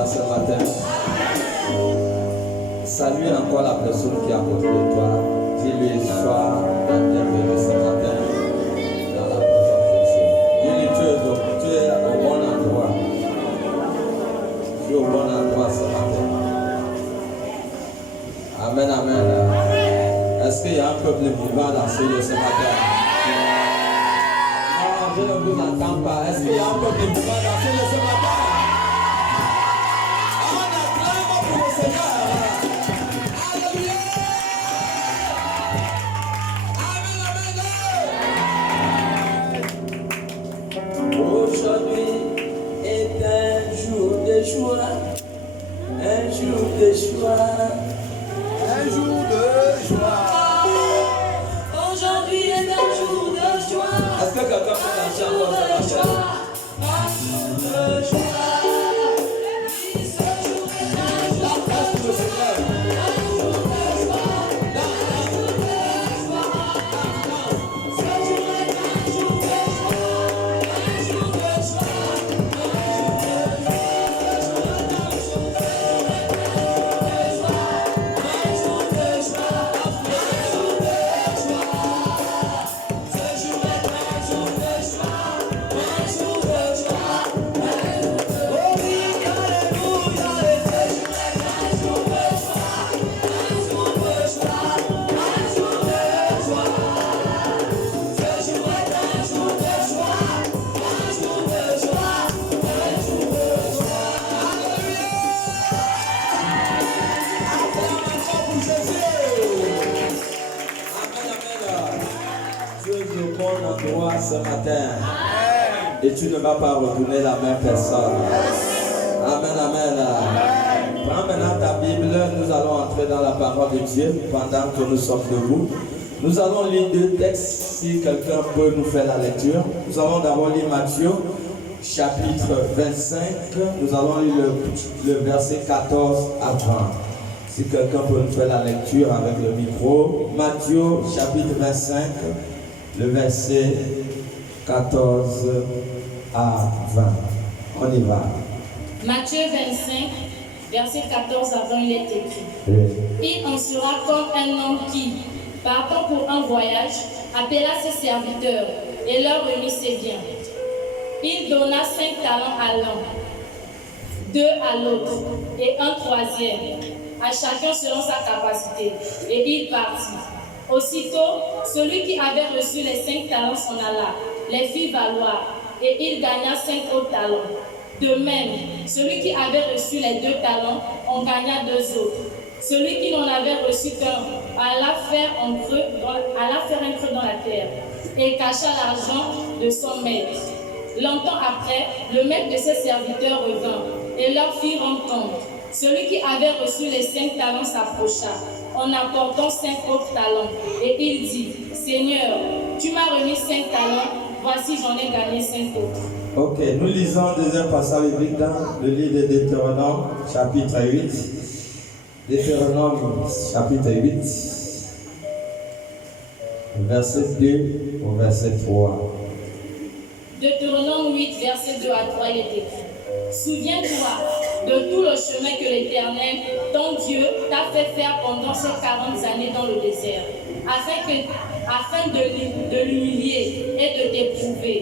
là ce matin. Salue encore la personne qui est à côté de toi. Dis-lui, sois bienvenu ce matin dans la présence de Dieu. Dis-lui, tu es au bon endroit. Tu es au bon endroit ce matin. Amen, amen. Est-ce qu'il y a un peuple vivant dans ce lieu ce matin? Non, je ne vous entends pas. Est-ce qu'il y a un peuple vivant dans ce lieu ce matin? On acclame pour le Seigneur. Alléluia. Amen, amen. Aujourd'hui est un jour de joie. Un jour de joie. Un jour de joie. Aujourd'hui est un jour de joie. Est-ce que quelqu'un peut danser encore ce matin? Un jour de joie. Oui, ce jour est un jour de joie. Un jour de joie. Un jour de joie. Ce jour est un jour de joie. Un jour de joie. Ce matin, et tu ne vas pas retourner la même personne. Amen, amen. Prends maintenant ta Bible, nous allons entrer dans la parole de Dieu pendant que nous sommes debout. Nous allons lire deux textes, si quelqu'un peut nous faire la lecture. Nous allons d'abord lire Matthieu, chapitre 25. Nous allons lire le verset 14 à 20. Si quelqu'un peut nous faire la lecture avec le micro. Matthieu, chapitre 25, le verset 14 à 20. On y va. Matthieu 25, verset 14 à 20, il est écrit. Il en sera comme un homme qui, partant pour un voyage, appela ses serviteurs et leur remit ses biens. Il donna 5 talents à l'un, 2 à l'autre et un troisième, à chacun selon sa capacité. Et il partit. Aussitôt, celui qui avait reçu les 5 talents s'en alla, les fit valoir, et il gagna 5 autres talents. De même, celui qui avait reçu les 2 talents en gagna 2 autres. Celui qui n'en avait reçu qu'un alla faire un creux dans la terre, et cacha l'argent de son maître. Longtemps après, le maître de ses serviteurs revint, et leur fit rendre compte. Celui qui avait reçu les 5 talents s'approcha, en apportant 5 autres talents. Et il dit, Seigneur, tu m'as remis 5 talents, voici j'en ai gagné 5 autres. Ok, nous lisons le deuxième passage biblique dans le livre de Deutéronome, chapitre 8. Deutéronome, chapitre 8, verset 2 au verset 3. Deutéronome 8, verset 2 à 3, il est écrit. Souviens-toi de tout le chemin que l'Éternel, ton Dieu, t'a fait faire pendant ces 40 années dans le désert, afin de l'humilier et de t'éprouver,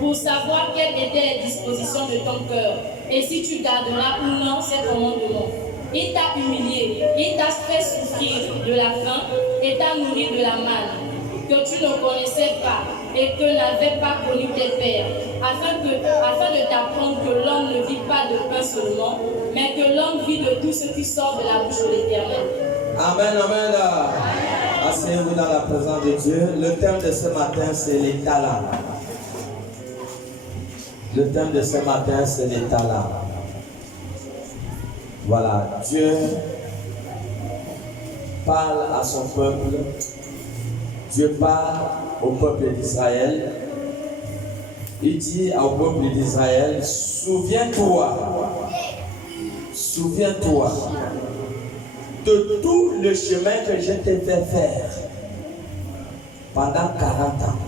pour savoir quelles étaient les dispositions de ton cœur, et si tu garderas ou non ses commandements. Il t'a humilié, il t'a fait souffrir de la faim et t'a nourri de la manne, que tu ne connaissais pas et que n'avaient pas connu tes pères, afin de t'apprendre que l'homme ne vit pas de pain seulement, mais que l'homme vit de tout ce qui sort de la bouche de l'Éternel. Amen, amen. Asseyez-vous dans la présence de Dieu. Le thème de ce matin, c'est les talents. Le thème de ce matin, c'est les talents. Voilà, Dieu parle à son peuple. Dieu parle au peuple d'Israël. Il dit au peuple d'Israël, souviens-toi de tout le chemin que je t'ai fait faire pendant 40 ans.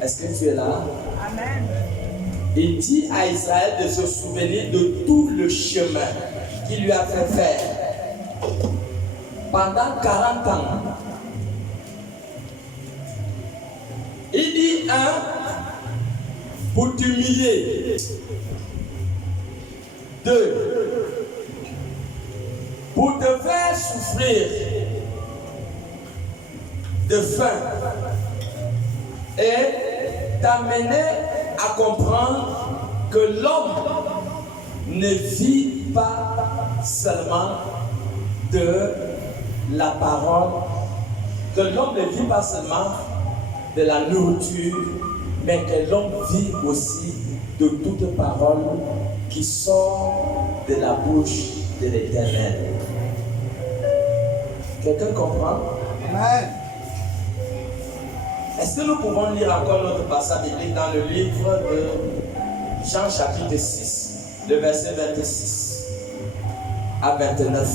Est-ce que tu es là? Amen. Il dit à Israël de se souvenir de tout le chemin qu'il lui a fait faire pendant 40 ans. Il dit pour t'humilier. 2, pour te faire souffrir de faim et t'amener à comprendre que l'homme ne vit pas seulement de la parole, que l'homme ne vit pas seulement de la nourriture, mais que l'homme vit aussi de toute parole qui sort de la bouche de l'Éternel. Quelqu'un comprend? Amen. Est-ce que nous pouvons lire encore notre passage biblique dans le livre de Jean chapitre 6, le verset 26 à 29?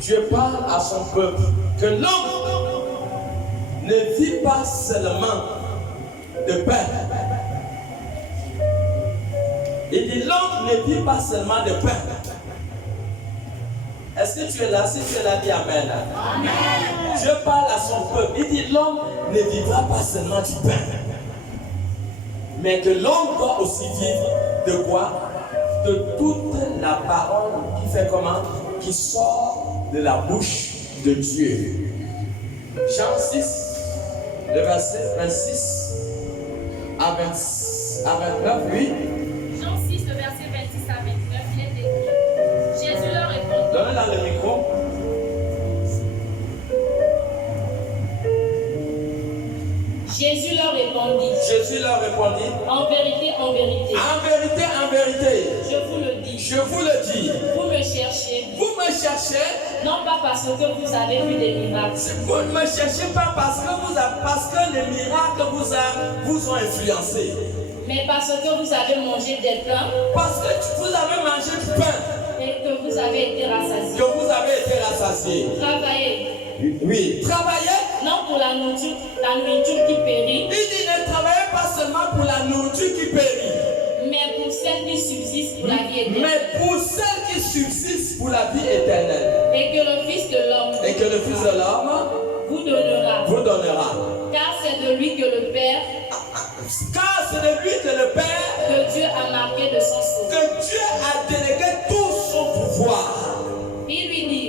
Dieu parle à son peuple que l'homme ne vit pas seulement de pain. Il dit l'homme ne vit pas seulement de pain. Est-ce que tu es là? Si tu es là, dis Amen. Amen. Dieu parle à son peuple. Il dit l'homme ne vivra pas seulement du pain, mais que l'homme doit aussi vivre de quoi? De toute la parole qui fait comment? Qui sort de la bouche de Dieu. Jean 6, le verset 26 à 29, oui. Jean 6, le verset 26 à 29, il est écrit. Jésus leur répondit. Donnez-la le micro. Jésus leur répondit. Jésus leur répondit. En vérité, en vérité. En vérité, en vérité. Je vous le dis. Je vous le dis. Vous me cherchez. Vous me cherchez. Non pas parce que vous avez vu des miracles. Vous ne me cherchez pas parce que les miracles vous ont influencé. Mais parce que vous avez mangé des pains. Parce que vous avez mangé du pain. Et que vous avez été rassasiés. Que vous avez été rassasiés. Travaillez. Oui. Travaillez. Non pour la nourriture qui périt. Il dit ne travaillez pas seulement pour la nourriture qui périt. Mais pour celle qui subsiste pour la vie éternelle. Mais pour celle qui subsiste pour la vie éternelle. Et que le Fils de l'homme. Et que le Fils de l'homme vous donnera. Vous donnera. Car c'est de lui que le Père. Car c'est de lui que le Père. Que Dieu a marqué de son sceau. Que Dieu a délégué tout son pouvoir. Il lui dit.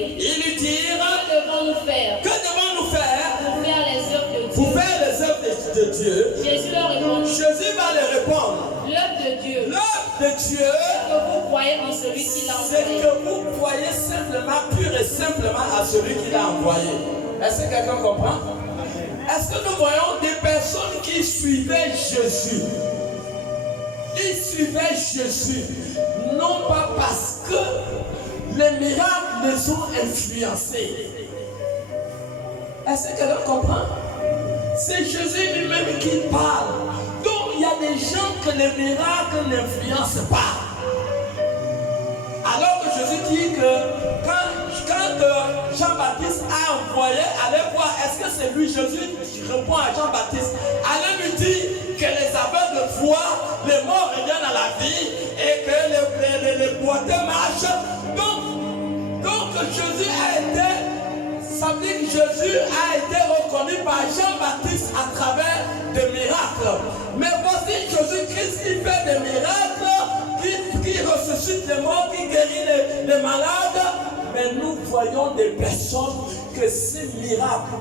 Que devons-nous faire? Que devons-nous faire? Pour faire les œuvres de Dieu. Pour faire les œuvres de Dieu. Jésus leur répond. Jésus va leur répondre. L'œuvre de Dieu. L'œuvre de Dieu. Que vous croyez en celui qui l'a envoyé. C'est que vous croyez simplement, pur et simplement à celui qui l'a envoyé. Est-ce que quelqu'un comprend? Est-ce que nous voyons des personnes qui suivaient Jésus? Ils suivaient Jésus, non pas parce que les miracles les ont influencés. Est-ce que quelqu'un comprend? C'est Jésus lui-même qui parle. Donc il y a des gens que les miracles n'influencent pas. Alors que Jésus dit que quand Jean-Baptiste a envoyé, allez voir, est-ce que c'est lui? Jésus répond à Jean-Baptiste, allez lui dire que les aveugles voient, les morts reviennent à la vie et que les boiteux marchent. Donc Jésus a été, ça veut dire que Jésus a été reconnu par Jean-Baptiste à travers des miracles. Mais voici Jésus-Christ qui fait des miracles, qui ressuscite les morts, qui guérit les malades. Mais nous voyons des personnes que ces miracles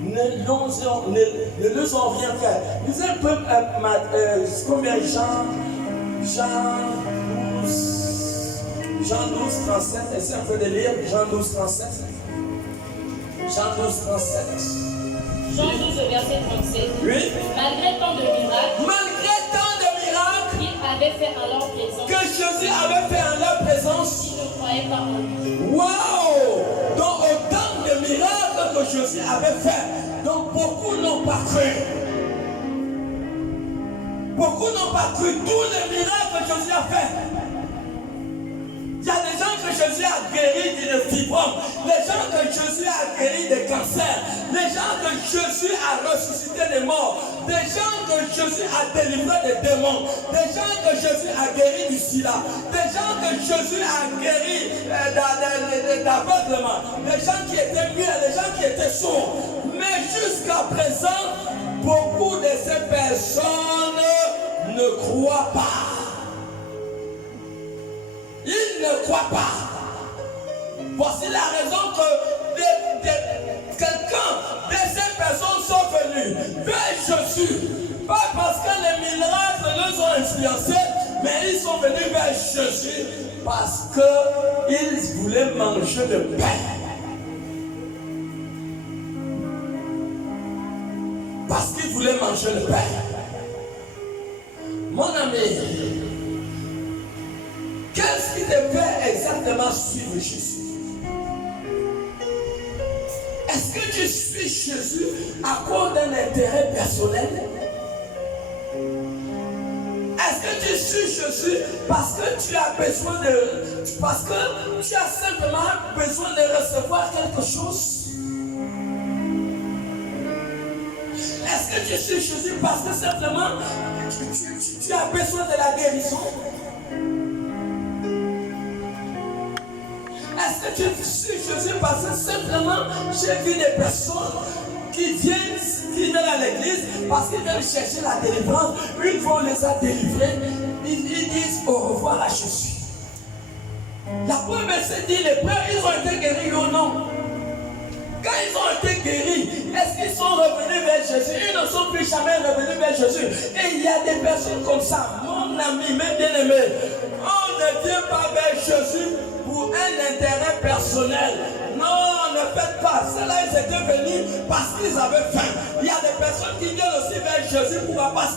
ne nous ont rien fait. Lisez un peu combien Jean 12, 37. Essayez un peu de lire Jean 12, 37. Jean 12, 37. Jean 12, verset 37. Oui. Malgré tant de miracles. Malgré tant de miracles. Qu'il avait fait en leur présence. Que Jésus avait fait en leur présence. Ils ne croyaient pas en lui. Waouh! Donc autant de miracles que Jésus avait fait. Donc beaucoup n'ont pas cru. Beaucoup n'ont pas cru tous les miracles que Jésus a fait. Il y a des gens que Jésus a guéri d'une fibrome, les gens que Jésus a guéri des cancers, les gens que Jésus a ressuscité des morts, des gens que Jésus a délivré des démons, des gens que Jésus a guéri du sida, des gens que Jésus a guéri d'aveuglement, des gens qui étaient muets, des gens qui étaient sourds. Mais jusqu'à présent, beaucoup de ces personnes ne croient pas. Ils ne croient pas. Voici la raison que quelqu'un de ces personnes sont venus vers Jésus. Pas parce que les miracles les ont influencés, mais ils sont venus vers Jésus parce qu'ils voulaient manger le pain. Parce qu'ils voulaient manger le pain. Mon ami, qu'est-ce qui te fait exactement suivre Jésus? Est-ce que tu suis Jésus à cause d'un intérêt personnel? Est-ce que tu suis Jésus parce que tu as besoin parce que tu as simplement besoin de recevoir quelque chose? Est-ce que tu suis Jésus parce que simplement tu as besoin de la guérison? Est-ce que tu suis Jésus parce que simplement j'ai vu des personnes qui viennent à l'église parce qu'ils viennent chercher la délivrance? Une fois on les a délivrés, ils disent au revoir à Jésus. La première se dit, les frères, ils ont été guéris ou non? Quand ils ont été guéris, est-ce qu'ils sont revenus vers Jésus? Ils ne sont plus jamais revenus vers Jésus. Et il y a des personnes comme ça, mon ami, mes bien-aimés, on ne vient pas vers Jésus pour un intérêt personnel. Non, ne faites pas. Ceux-là, ils étaient venus parce qu'ils avaient faim. Il y a des personnes qui viennent aussi vers Jésus parce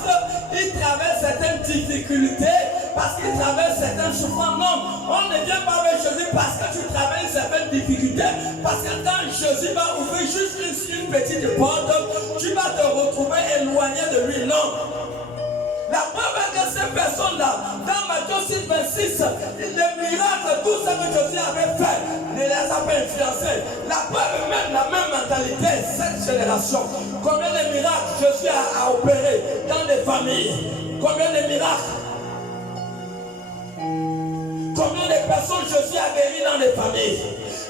qu'ils traversent certaines difficultés, parce qu'ils traversent certaines souffrances. Non, on ne vient pas vers Jésus parce que tu traverses certaines difficultés. Parce que quand Jésus va ouvrir juste une petite porte, tu vas te retrouver éloigné de lui. Non. La preuve est que ces personnes-là, dans Matthieu 6, 26, les miracles, tout ce que Jésus avait fait, ne les a pas influencés. La preuve est même la même mentalité, cette génération. Combien de miracles Jésus a opéré dans des familles? Combien de miracles? Combien de personnes Jésus a guéri dans des familles?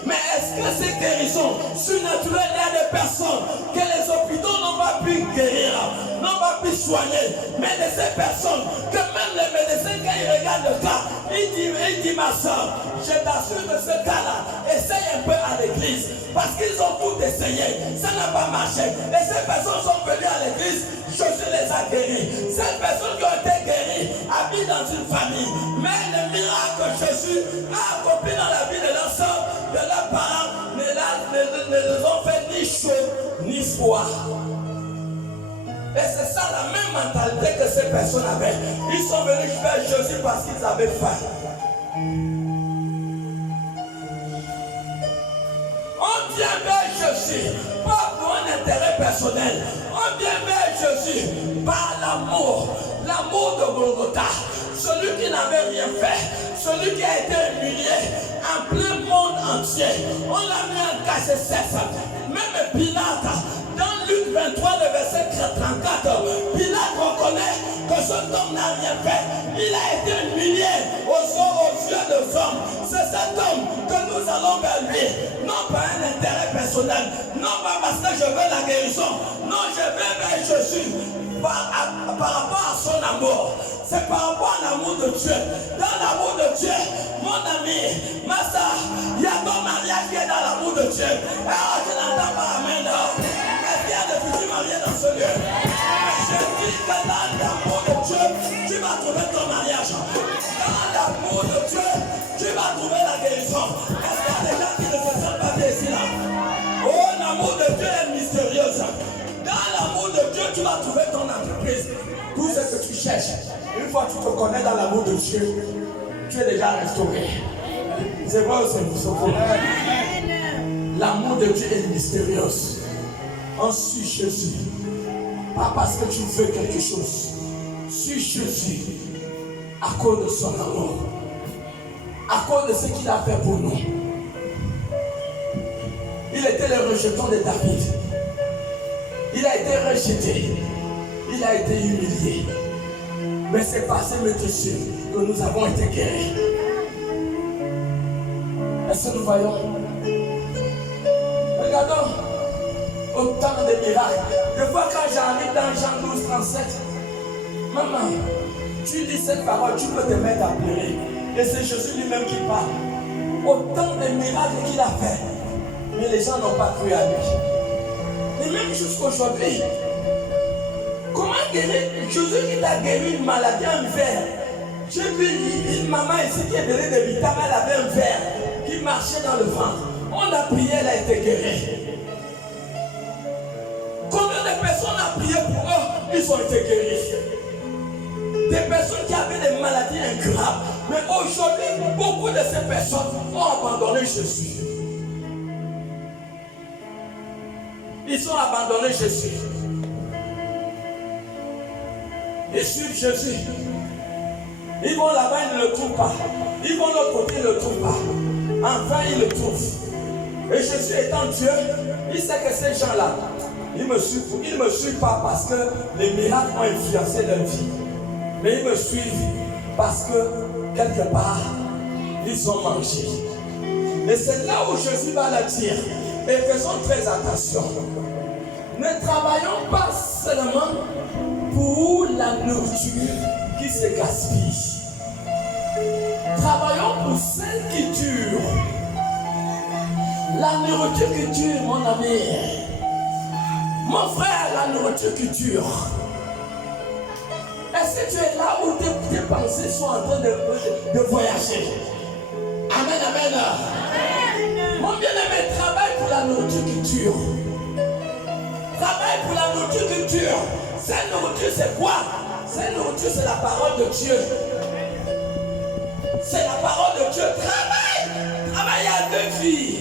Mais est-ce que ces guérisons surnaturelles, il y a des personnes que les hôpitaux n'ont pas pu guérir, n'ont pas pu soigner, mais de ces personnes que même les médecins, quand ils regardent le cas, ils disent ma soeur, je t'assure que ce cas-là, essaye un peu à l'église, parce qu'ils ont tout essayé, ça n'a pas marché. Et ces personnes sont venues à l'église, Jésus les a guéris. Ces personnes qui ont été guéries habitent dans une famille, mais le miracle que Jésus a accompli dans la vie de leurs soeurs, de leurs parents, ne les ont fait ni chaud ni froid. Et c'est ça la même mentalité que ces personnes avaient. Ils sont venus vers Jésus parce qu'ils avaient faim. On vient vers Jésus pas pour un intérêt personnel. On vient vers Jésus par l'amour. L'amour de Golgotha. Celui qui n'avait rien fait. Celui qui a été humilié en plein monde entier. On l'a mis en cache-cesse. Même Pilate, dans Luc 23, le verset 34, Pilate reconnaît que cet homme n'a rien fait. Il a été humilié aux yeux des hommes. C'est cet homme que nous allons vers lui. Non pas un intérêt personnel. Non pas parce que je veux la guérison. Non, je vais vers Jésus par rapport à son amour. C'est par rapport à l'amour de Dieu. Dans l'amour de Dieu, mon ami, ma soeur, il y a ton mariage qui est dans l'amour de Dieu. Alors je n'entends pas amen. Mais il y a des petits mariés dans ce lieu. Mais je dis que dans l'amour de Dieu, tu vas trouver ton mariage. Dans l'amour de Dieu, tu vas trouver la guérison. Est-ce qu'il y a des gens qui ne se sentent pas ici là? Oh, l'amour de Dieu est mystérieux. Dans l'amour de Dieu, tu vas trouver ton entreprise. Tout ce que tu cherches. Une fois que tu te connais dans l'amour de Dieu, tu es déjà restauré. C'est vrai ou c'est faux? L'amour de Dieu est mystérieux. On suit Jésus. Pas parce que tu veux quelque chose. Suis Jésus à cause de son amour. à cause de ce qu'il a fait pour nous. Il était le rejeton de David. Il a été rejeté. Il a été humilié. Mais c'est par ce Dieu que nous avons été guéris. Est-ce que nous voyons? Regardons autant de miracles. Des fois quand j'arrive dans Jean 12, 37, maman, tu dis cette parole, tu peux te mettre à pleurer. Et c'est Jésus lui-même qui parle. Autant de miracles qu'il a fait. Mais les gens n'ont pas cru à lui. Et même jusqu'aujourd'hui, comment guérir? Jésus qui t'a guéri une maladie, un ver. J'ai vu une maman ici qui est donnée de vitamines, elle avait un ver qui marchait dans le ventre. On a prié, elle a été guérie. Combien de personnes ont prié pour eux, ils ont été guéris. Des personnes qui avaient des maladies incurables. Mais aujourd'hui, beaucoup de ces personnes ont abandonné Jésus. Ils ont abandonné Jésus. Ils suivent Jésus. Ils vont là-bas, ils ne le trouvent pas. Ils vont de l'autre côté, ils ne le trouvent pas. Enfin, ils le trouvent. Et Jésus étant Dieu, il sait que ces gens-là, ils ne me suivent pas parce que les miracles ont influencé leur vie. Mais ils me suivent parce que, quelque part, ils ont mangé. Et c'est là où Jésus va leur dire, et faisons très attention. Ne travaillons pas seulement pour la nourriture qui se gaspille. Travaillons pour celle qui dure. La nourriture qui dure, mon ami. Mon frère, la nourriture qui dure. Est-ce que tu es là où tes pensées sont en train de voyager? Amen, amen. Mon bien-aimé, travaille pour la nourriture qui dure. Travaille pour la nourriture qui dure. Cette nourriture, c'est quoi? Cette nourriture, c'est la parole de Dieu. C'est la parole de Dieu. Travaille. Travaille à deux vies.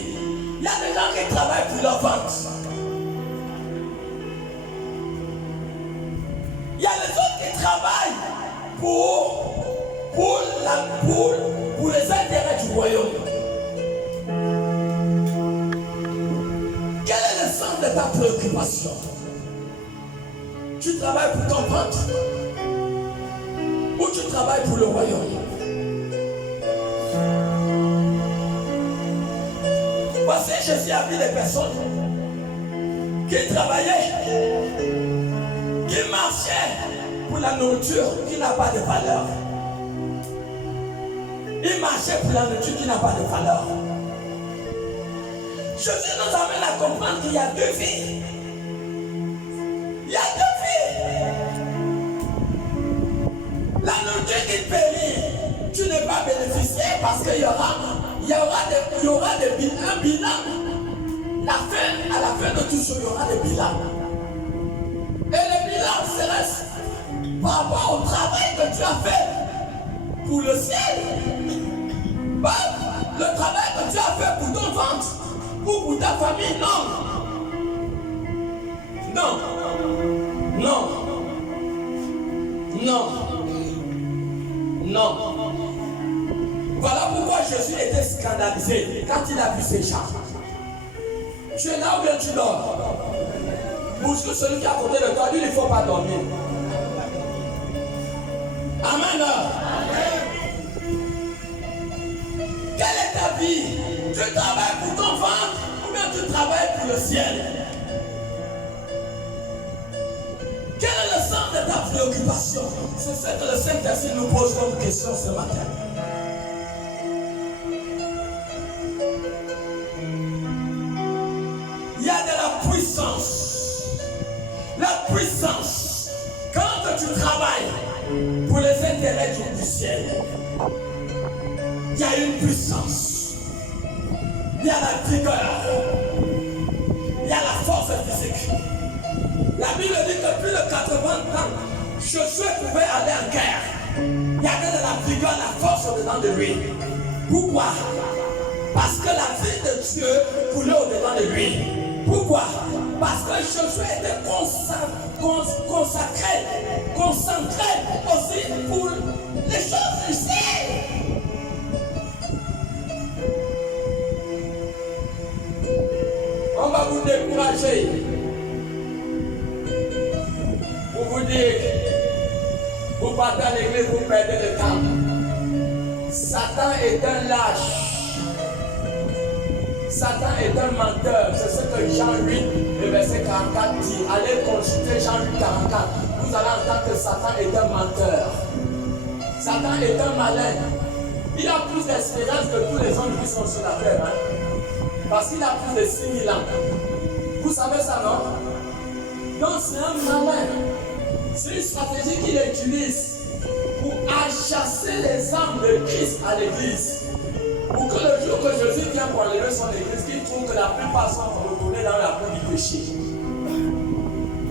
Il y a des gens qui travaillent pour leur ventre. Il y a les autres qui travaillent pour les intérêts du royaume. Quel est le sens de ta préoccupation? Tu travailles pour ton ventre ou tu travailles pour le royaume? Voici, Jésus a vu des personnes qui travaillaient, qui marchaient pour la nourriture qui n'a pas de valeur. Ils marchaient pour la nourriture qui n'a pas de valeur. Jésus nous amène à comprendre qu'il y a deux vies. Il y a deux vies. La nourriture qui périt, tu ne vas bénéficier parce qu'il y aura un bilan. À la fin de tout ça, il y aura des bilans. Et le bilan serait par rapport au travail que tu as fait pour le ciel. Le travail que tu as fait pour ton ventre ou pour ta famille, non. Non. Non. Non. Non. Voilà pourquoi Jésus était scandalisé quand il a vu ces gens. Tu es là ou bien tu dors? Parce que celui qui a à côté de toi, lui, il ne faut pas dormir. Amen. Quelle est ta vie? Tu travailles pour ton ventre ou bien tu travailles pour le ciel? Quel est le sens de ta préoccupation? C'est ce que le Saint-Esprit nous pose comme question ce matin. Il y a de la puissance. La puissance. Quand tu travailles pour les intérêts du ciel, il y a une puissance. Il y a la vigueur. Il y a la force physique. La Bible dit que plus de 80 ans, Josué pouvait aller en guerre. Il y avait de la vigueur, la force dedans de lui. Pourquoi? Parce que la vie de Dieu coulait au-dedans de lui. Pourquoi? Parce que Josué était concentré aussi pour les choses du ciel. vous décourager, pour vous dire, vous partez à l'église, vous perdez le temps. Satan est un lâche. Satan est un menteur. C'est ce que Jean 8, le verset 44 dit. Allez consulter Jean 8, 44. Vous allez entendre que Satan est un menteur. Satan est un malin. Il a plus d'espérance que tous les hommes qui sont sur la terre. Parce qu'il a plus de 6000 ans. Vous savez ça, non? Donc c'est un malin. C'est une stratégie qu'il utilise pour chasser les âmes de Christ à l'église. Pour que le jour que Jésus vient pour enlever son église, qu'il trouve que la plupart sont retournés dans la boue du péché.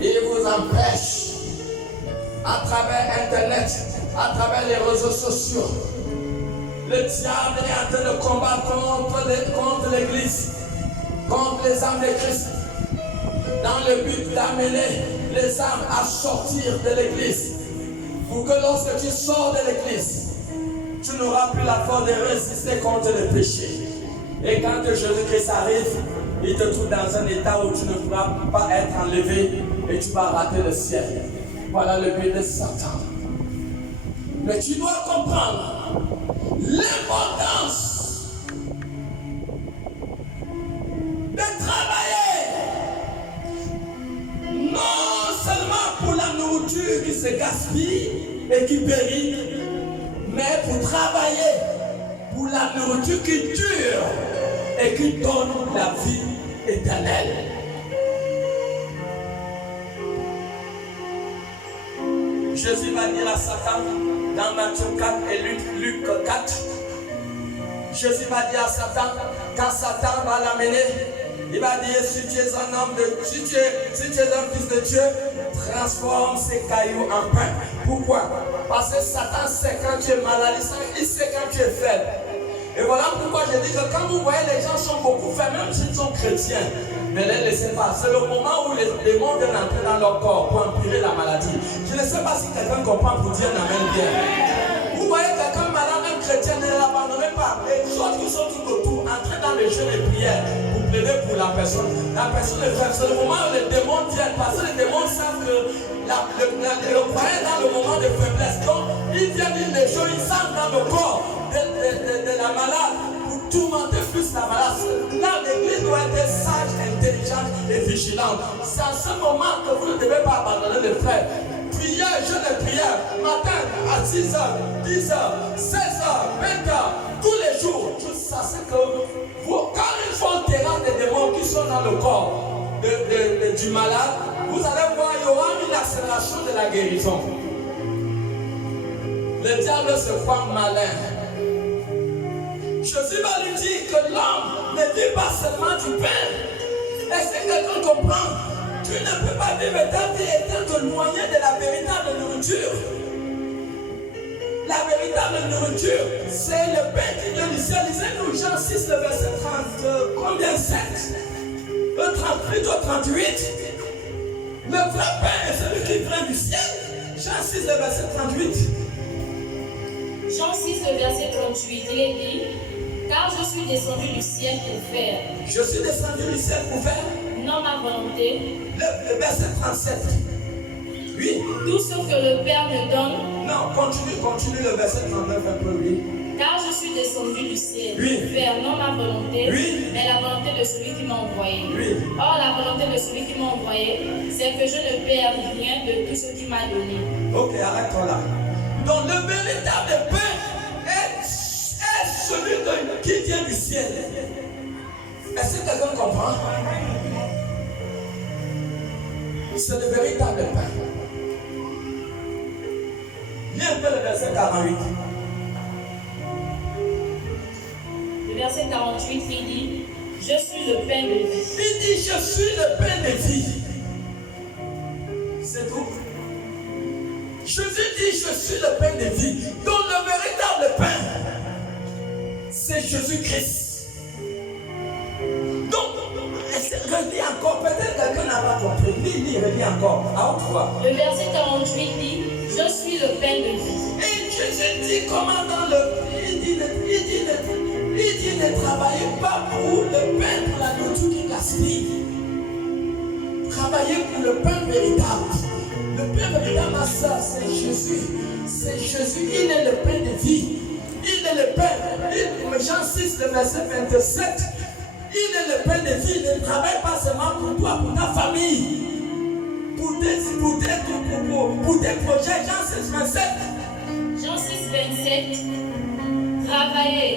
Et il vous empêche, à travers Internet, à travers les réseaux sociaux, le diable est en train de combattre contre l'église, contre les âmes de Christ, dans le but d'amener les âmes à sortir de l'église. Pour que lorsque tu sors de l'église, tu n'auras plus la force de résister contre le péché. Et quand Jésus-Christ arrive, il te trouve dans un état où tu ne pourras pas être enlevé et tu vas rater le ciel. Voilà le but de Satan. Mais tu dois comprendre l'importance de travailler. Non seulement pour la nourriture qui se gaspille et qui périt, mais pour travailler pour la nourriture qui dure et qui donne la vie éternelle. Jésus va dire à Satan dans Matthieu 4 et Luc 4. Jésus va dire à Satan, quand Satan va l'amener, il va dire, si tu es un homme de Dieu, si tu es un fils de Dieu, transforme ces cailloux en pain. Pourquoi? Parce que Satan sait quand tu es malade, il sait quand tu es faible. Et voilà pourquoi je dis que quand vous voyez les gens sont beaucoup faibles, même s'ils sont chrétiens, ne les laissez pas. C'est le moment où les démons viennent entrer dans leur corps pour empirer la maladie. Je ne sais pas si quelqu'un comprend pour dire un amen bien. Vous voyez quelqu'un malade, un chrétien, ne l'abandonnez pas. Les autres qui sont tout autour, entrez dans les jeûnes et prières pour plaider pour la personne. La personne est faible. C'est le moment où les démons viennent. Parce que les démons savent que le croyant dans le moment de faiblesse. Donc, ils viennent, ils les jouent, ils sentent dans le corps de la malade pour tourmenter plus la malade. Là, l'église doit être sage, intelligente et vigilante. C'est à ce moment que vous ne devez pas abandonner les frères. Prière, jeûne et prière, matin à 6h, 10h, 16h, 20h, tous les jours. Tout ça, c'est que quand ils font terrain des démons qui sont dans le corps du malade, vous allez voir, il y aura une accélération de la guérison. Le diable se croit malin. Jésus va lui dire que l'homme ne vit pas seulement du pain. Est-ce que quelqu'un comprend? Tu ne peux pas vivre ta vie étant te loigner de la véritable nourriture. La véritable nourriture, c'est le pain qui vient du ciel. Lisez-nous Jean 6, le verset 30, combien 7? Le 38 au 38. Le vrai pain, c'est celui qui vient du ciel. Jean 6, le verset 38. Jean 6, le verset 38, il est dit, car je suis descendu du ciel pour faire. Je suis descendu du ciel pour faire. Non ma volonté. Le verset 37. Oui. Tout ce que le Père me donne. Non, continue le verset 39 un peu, oui. Car je suis descendu du ciel oui. pour faire non ma volonté, oui. mais la volonté de celui qui m'a envoyé. Oui. Or, la volonté de celui qui m'a envoyé, c'est que je ne perds rien de tout ce qu'il m'a donné. Ok, arrête-toi là. Donc, le véritable pain est celui qui vient du ciel. Est-ce que quelqu'un comprend? C'est le véritable pain. Lis un peu le verset 48. Le verset 48, il dit, je suis le pain de vie. Il dit, je suis le pain de vie. C'est tout. Jésus dit, je suis le pain de vie. Donc le véritable pain, c'est Jésus-Christ. Donc, relis encore. Peut-être quelqu'un n'a pas compris. Relis encore. À haute voix. Le verset 48 dit, je suis le pain de vie. Et Jésus dit comment dans le... Il dit ne travaillez pas pour le pain, pour la nourriture qui gaspille. travailler pour le pain véritable. Le pain véritable, ma soeur, c'est Jésus. C'est Jésus, il est le pain de vie. Il est le pain. Jean 6, le verset 27. Il est le pain de vie. Il ne travaille pas seulement pour toi, pour ta famille, pour tes projets. Jean 6, 27. Jean 6, 27. Travaillez.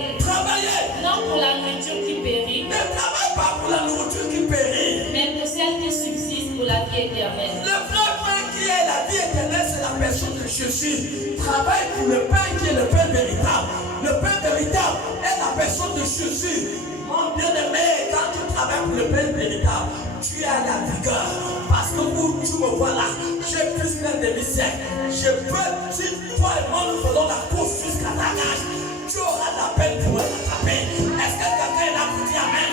Non pour la nourriture qui périt. Ne travaille pas pour la nourriture qui périt, mais pour celle qui subsiste pour la vie éternelle. Le vrai pain qui est la vie éternelle, c'est la personne de Jésus. Travaille pour le pain qui est le pain véritable. Le pain véritable est la personne de Jésus. Mon bien-aimé, quand tu travailles pour le pain véritable, tu as la vigueur. Parce que où tu me vois là, j'ai plus d'un demi-siècle. Je peux, si toi et moi nous faisons la course jusqu'à ta nage, tu auras la peine pour l'attraper. Est-ce que quelqu'un est là pour dire amen?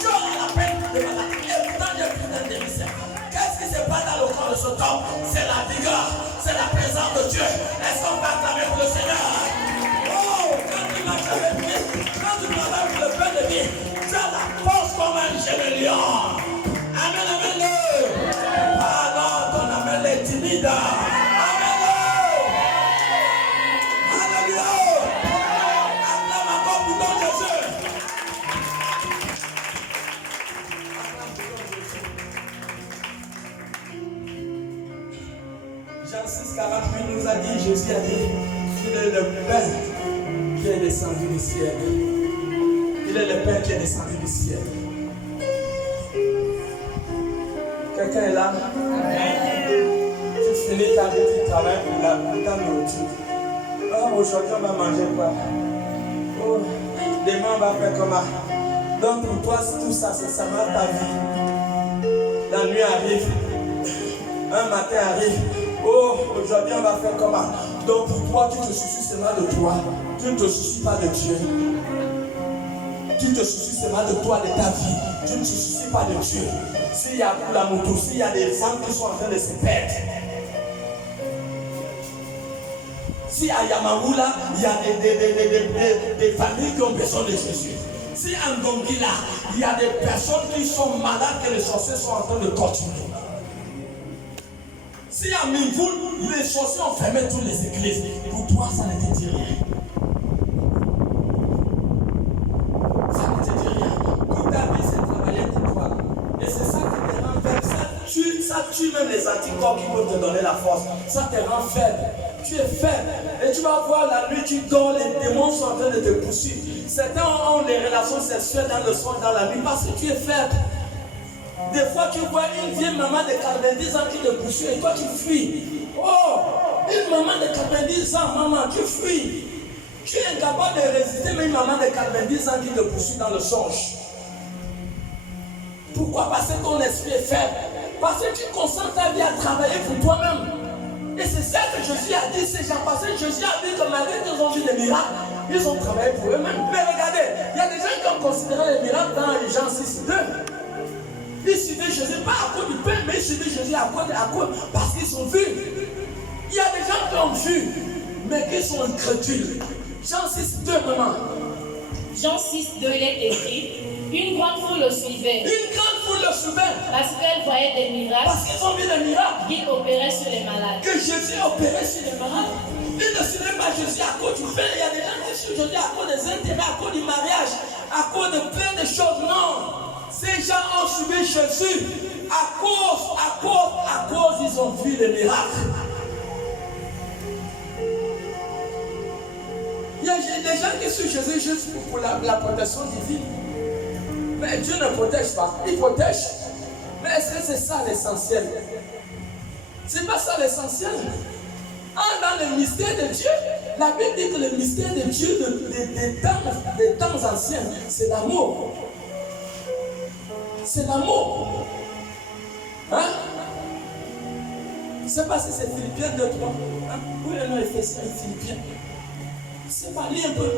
Tu auras la peine de l'attraper. Et pourtant, j'ai plus d'un demi-siècle. Qu'est-ce qui se passe dans le corps de ce temps? C'est la vigueur, c'est la présence de Dieu. Est-ce qu'on va acclamer pour le Seigneur? Oh, quand tu marches avec lui, quand tu travailles pour le pain de vie, tu as la force comme un jeune lion. Amen, amen. Ah non, ton amen est timide. Amen. Alléluia. Acclame encore pour ton Jésus. Jean 6, 48 nous a dit, Jésus a dit, qu'il est le pain qui est descendu du ciel. Il est le pain qui est descendu du ciel. Quelqu'un est là? Tu finis ta vie, tu travailles pour ta nourriture. Oh, aujourd'hui on va manger quoi? Oh, demain on va faire comment? Donc pour toi, tout ça, c'est seulement ta vie. La nuit arrive. Un matin arrive. Oh, aujourd'hui on va faire comment? Donc pour toi, tu te soucies seulement de toi. Tu ne te soucies pas de Dieu. Tu te soucies seulement de toi, de ta vie. Tu ne te soucies pas de Dieu. S'il y a pour la moto, s'il y a des âmes qui sont en train de se perdre. Si à Yamaoula, il y a des familles qui ont besoin de Jésus. Si à Ngongila, il y a des personnes qui sont malades que les sorciers sont en train de torturer. Si à Minvoul, les sorciers ont fermé toutes les églises, pour toi, ça ne te dit rien. Ça ne te dit rien. Toute ta vie, c'est travailler pour toi. Et c'est ça qui te rend faible. Ça tue même les anticorps qui peuvent te donner la force. Ça te rend faible. Tu es faible. Et tu vas voir la nuit, tu dors, les démons sont en train de te poursuivre. Certains ont des relations sexuelles dans le soir, dans la nuit, parce que tu es faible. Des fois, tu vois une vieille maman de 90 ans qui te poursuit et toi tu fuis. Oh, une maman de 90 ans, maman, tu fuis. Tu es incapable de résister, mais une maman de 90 ans qui te poursuit dans le songe. Pourquoi? Parce que ton esprit est faible. Parce que tu concentres ta vie à travailler pour toi-même. Et c'est ça que Jésus a dit, ces gens. Parce que Jésus a dit que malgré qu'ils ont vu des miracles, ils ont travaillé pour eux-mêmes. Mais regardez, il y a des gens qui ont considéré les miracles dans Jean 6, 2. Ils suivaient Jésus pas à cause du pain, mais ils suivaient Jésus à cause parce qu'ils ont vu. Il y a des gens qui ont vu, mais qui sont incrédules. Jean 6, 2, maman. Jean 6, 2, il est écrit, une grande foule le suivait. Une grande foule le suivait. Parce qu'elle voyait des miracles. Parce qu'ils ont vu des miracles. Qui opéraient sur les malades. Que Jésus opérait sur les malades. Ils ne suivaient pas Jésus à cause du pain. Il y a des gens qui suivent Jésus à cause des intérêts, à cause du mariage, à cause de plein de choses. Non. Ces gens ont suivi Jésus à cause, ils ont vu les miracles. Il y a des gens qui suivent Jésus juste pour la protection divine. Mais Dieu ne protège pas, il protège. Mais est-ce que c'est ça l'essentiel? C'est pas ça l'essentiel. Dans le mystère de Dieu, la Bible dit que le mystère de Dieu des temps anciens, c'est l'amour. C'est l'amour. Hein? Je ne sais pas si c'est Philippiens 2, 3. Hein? Où est le nom Éphésiens et Philippiens? C'est pas, lis un peu.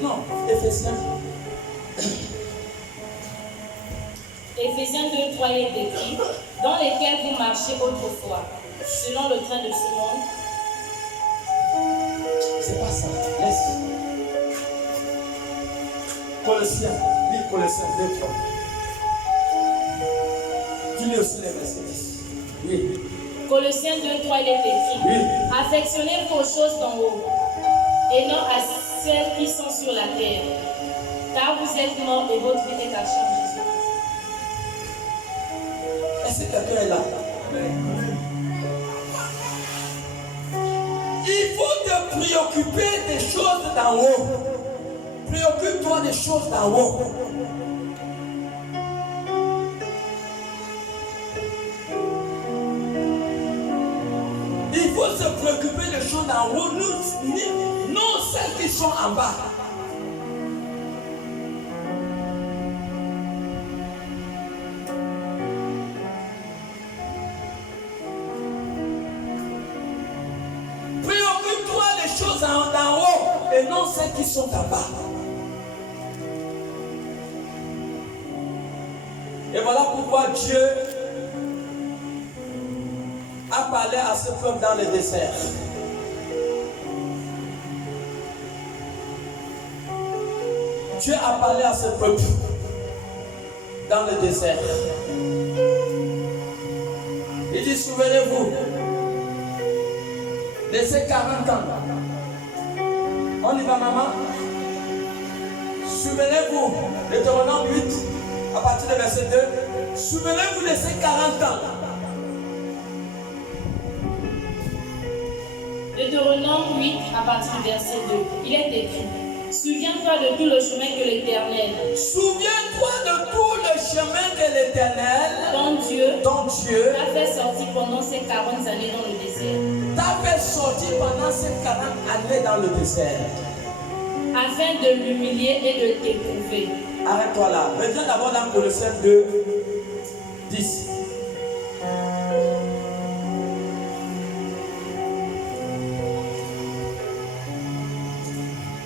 Non, Éphésiens. Éphésiens 2, 3 est écrit, dans lesquels vous marchez autrefois, selon le train de ce monde. C'est pas ça. Laisse. Colossiens. Lis Colossiens 2, 3. lis aussi les versets 10. Oui. Colossiens 2, 3, il est écrit. Oui. Affectionnez-vous aux choses d'en haut et non à celles qui sont sur la terre. Car vous êtes morts et votre vie est cachée en Jésus. Est-ce que quelqu'un est là? Il faut te préoccuper des choses d'en haut. Préoccupe-toi des choses d'en haut. Il faut se préoccuper des choses d'en haut, non celles qui sont en bas. Préoccupe-toi des choses d'en haut et non celles qui sont en bas. Et voilà pourquoi Dieu a parlé à ce peuple dans le désert. Dieu a parlé à ce peuple dans le désert. Il dit, souvenez-vous de ces 40 ans. On y va, maman? Souvenez-vous, Deutéronome 8, à partir du verset 2. Souvenez-vous de ces 40 ans. Deutéronome 8, à partir du verset 2, il est écrit. Souviens-toi de tout le chemin que l'Éternel. Souviens-toi de tout le chemin que l'Éternel, ton Dieu, t'a fait sortir pendant ces 40 années dans le désert. T'a fait sortir pendant ces 40 années dans le désert. Afin de l'humilier et de t'éprouver. Arrête-toi là. Reviens d'abord dans Colossiens 2, 10.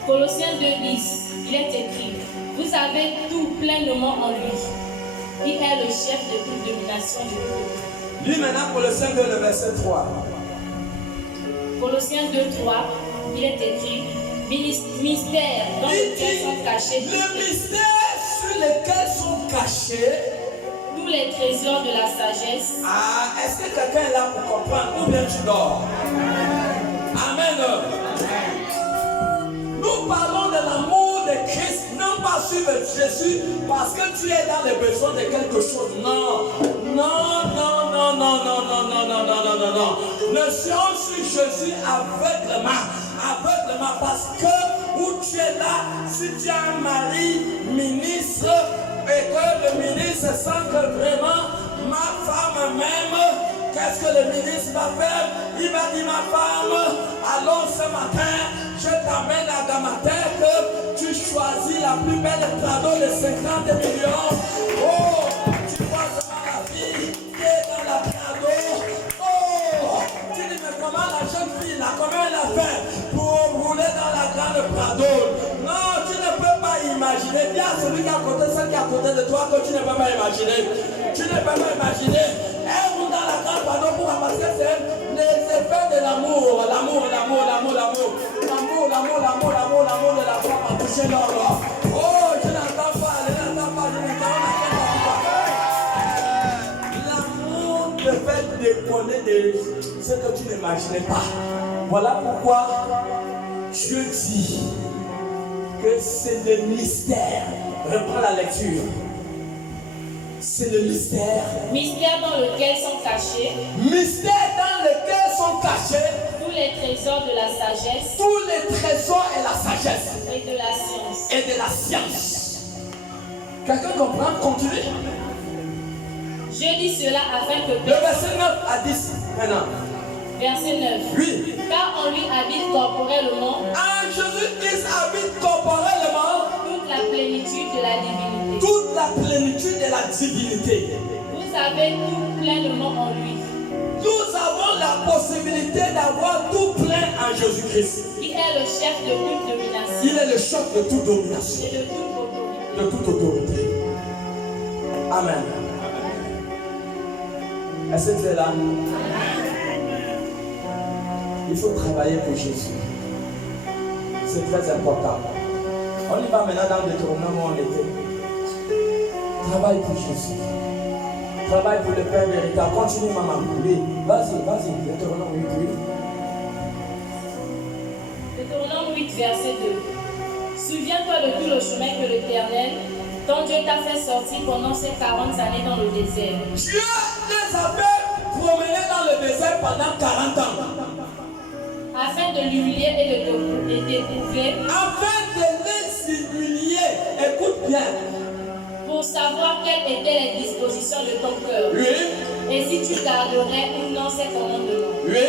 Colossiens 2, 10, il est écrit. Vous avez tout pleinement en lui. Il est le chef de toute domination du monde. Lis maintenant Colossiens 2, le verset 3. Colossiens 2, 3, il est écrit. Mystère dans lequel sont cachés. Le mystère sur lequel sont cachés tous les trésors de la sagesse. Ah, est-ce que quelqu'un est là pour comprendre ou bien tu dors? Amen. Nous parlons de l'amour de Christ, non pas suivre Jésus parce que tu es dans les besoins de quelque chose. Non, non, non, non, non, non, non, non, non, non, non, non, non. Ne suivons sur Jésus aveuglement parce que où tu es là, si tu as un mari ministre et que le ministre sent que vraiment ma femme m'aime, qu'est-ce que le ministre va faire? Il va dire ma femme, allons ce matin, je t'amène à Gamater que tu choisis la plus belle Prado de 50 millions. Oh, tu vois seulement la fille qui est dans la Prado. Oh, tu dis mais comment la jeune fille là, comment elle a fait pour rouler dans la grande Prado? Non, tu ne peux pas imaginer. Dis à celui qui est à côté, celle qui est à côté de toi que tu ne peux pas imaginer. Tu ne peux pas imaginer. Elle roule dans la grande Prado pour parce que c'est les effets de l'amour. L'amour de la femme a touché l'or. Oh, je n'entends pas, L'amour te fait déconner de ce que tu n'imaginais pas. Voilà pourquoi Dieu dit que c'est le mystère. Reprends la lecture. C'est le mystère. Mystère dans lequel sont cachés. Mystère dans lequel sont cachés. Tous les trésors de la sagesse. Tous les trésors et la sagesse. Et de la science. Et de la science. Quelqu'un comprend? Continue. Je dis cela afin que... Le verset 9 à 10 maintenant. Verset 9. Oui. Car en lui habite corporellement. En Jésus-Christ habite corporellement. Toute la plénitude de la divinité. Toute la plénitude de la divinité. Vous avez tout pleinement en lui. Nous avons la possibilité d'avoir tout plein en Jésus-Christ. Il est le chef de toute domination. Il est le chef de toute domination. Et de toute autorité. De toute autorité. Amen. Est-ce que tu es là? Il faut travailler pour Jésus. C'est très important. On y va maintenant dans le Deutéronome où on était. Travaille pour Jésus. Travaille pour le Père véritable. Continue, maman. Oui, vas-y. Deutéronome 8, oui. Deutéronome 8, verset 2. Souviens-toi de tout le chemin que l'Éternel, ton Dieu, t'a fait sortir pendant ces 40 années dans le désert. Dieu les a fait promener dans le désert pendant 40 ans. Afin de l'humilier et de t'éprouver. Afin de les humilier. Écoute bien. Pour savoir quelles étaient les dispositions de ton cœur. Oui. Et si tu garderais ou non ces commandements. Oui.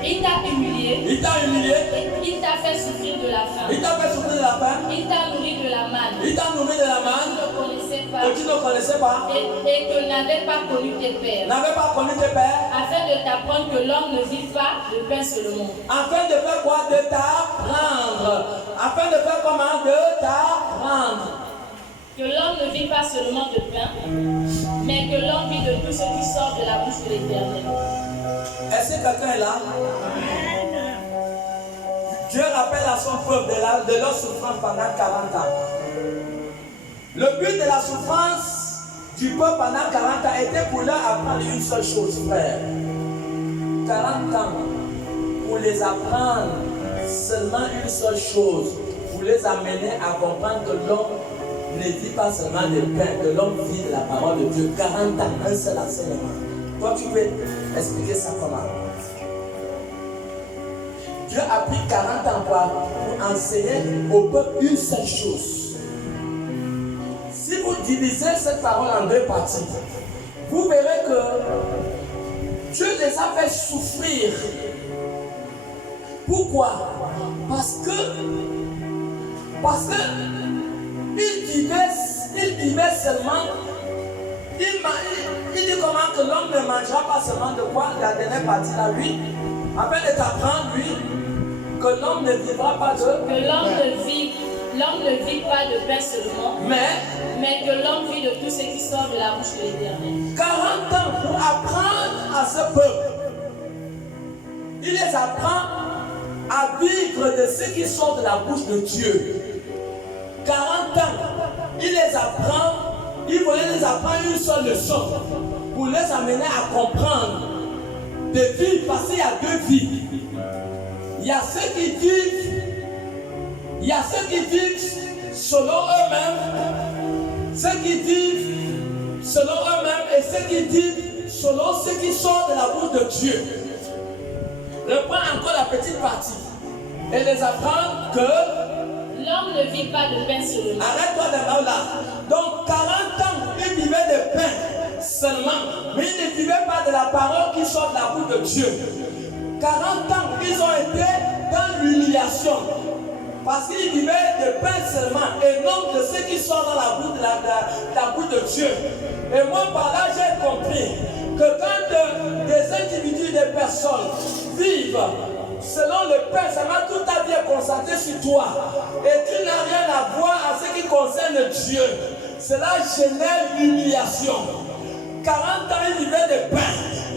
Il t'a humilié. Il t'a humilié. Il t'a fait souffrir de la faim. Il t'a fait souffrir de la faim. Il t'a nourri de la manne. Il t'a nourri de la manne. Tu ne connaissais pas. Que tu ne connaissais pas. Et que n'avais pas connu tes pères. N'avais pas connu tes pères. Afin de t'apprendre que l'homme ne vit pas de pain seulement. Afin de faire quoi? De t'apprendre. Afin de faire comment? De t'apprendre. Que l'homme ne vit pas seulement de pain, mais que l'homme vit de tout ce qui sort de la bouche de l'Éternel. Est-ce que quelqu'un est là? Dieu rappelle à son peuple de leur souffrance pendant 40 ans. Le but de la souffrance du peuple pendant 40 ans était pour leur apprendre une seule chose, frère. 40 ans pour les apprendre seulement une seule chose, pour les amener à comprendre que l'homme ne vit pas seulement de pain, que l'homme vit de la parole de Dieu. 40 ans, un seul enseignement. Toi, tu peux expliquer ça comment? Dieu a pris 40 ans pour enseigner au peuple une seule chose. Si vous divisez cette parole en deux parties, vous verrez que Dieu les a fait souffrir. Pourquoi? Parce que il vivait seulement. Il dit comment que l'homme ne mangera pas seulement de quoi? La dernière partie là, oui. Afin de t'apprendre, lui, que l'homme ne vivra pas de. Que l'homme ne vit pas de pain seulement. Mais que l'homme vit de tout ce qui sort de la bouche de l'Éternel. 40 ans pour apprendre à ce peuple. Il les apprend à vivre de ce qui sort de la bouche de Dieu. 40 ans, il les apprend, il voulait les apprendre une seule leçon pour les amener à comprendre de vivre, parce qu'il y a deux vies. Il y a ceux qui vivent selon eux-mêmes, ceux qui vivent selon eux-mêmes et ceux qui vivent selon ce qui sort de la bouche de Dieu. Reprends encore la petite partie et les apprendre que l'homme ne vit pas de pain seulement. Arrête-toi de là. Donc 40 ans, ils vivaient de pain seulement, mais ils ne vivaient pas de la parole qui sort de la bouche de Dieu. 40 ans, ils ont été dans l'humiliation. Parce qu'ils vivaient de pain seulement et non de ce qui sort dans la bouche de Dieu. Et moi, par là, j'ai compris que quand des individus, des personnes vivent selon le pain, seulement toute ta vie est concentrée sur toi et tu n'as rien à voir à ce qui concerne Dieu, cela génère l'humiliation. 40 ans, ils vivaient de pain.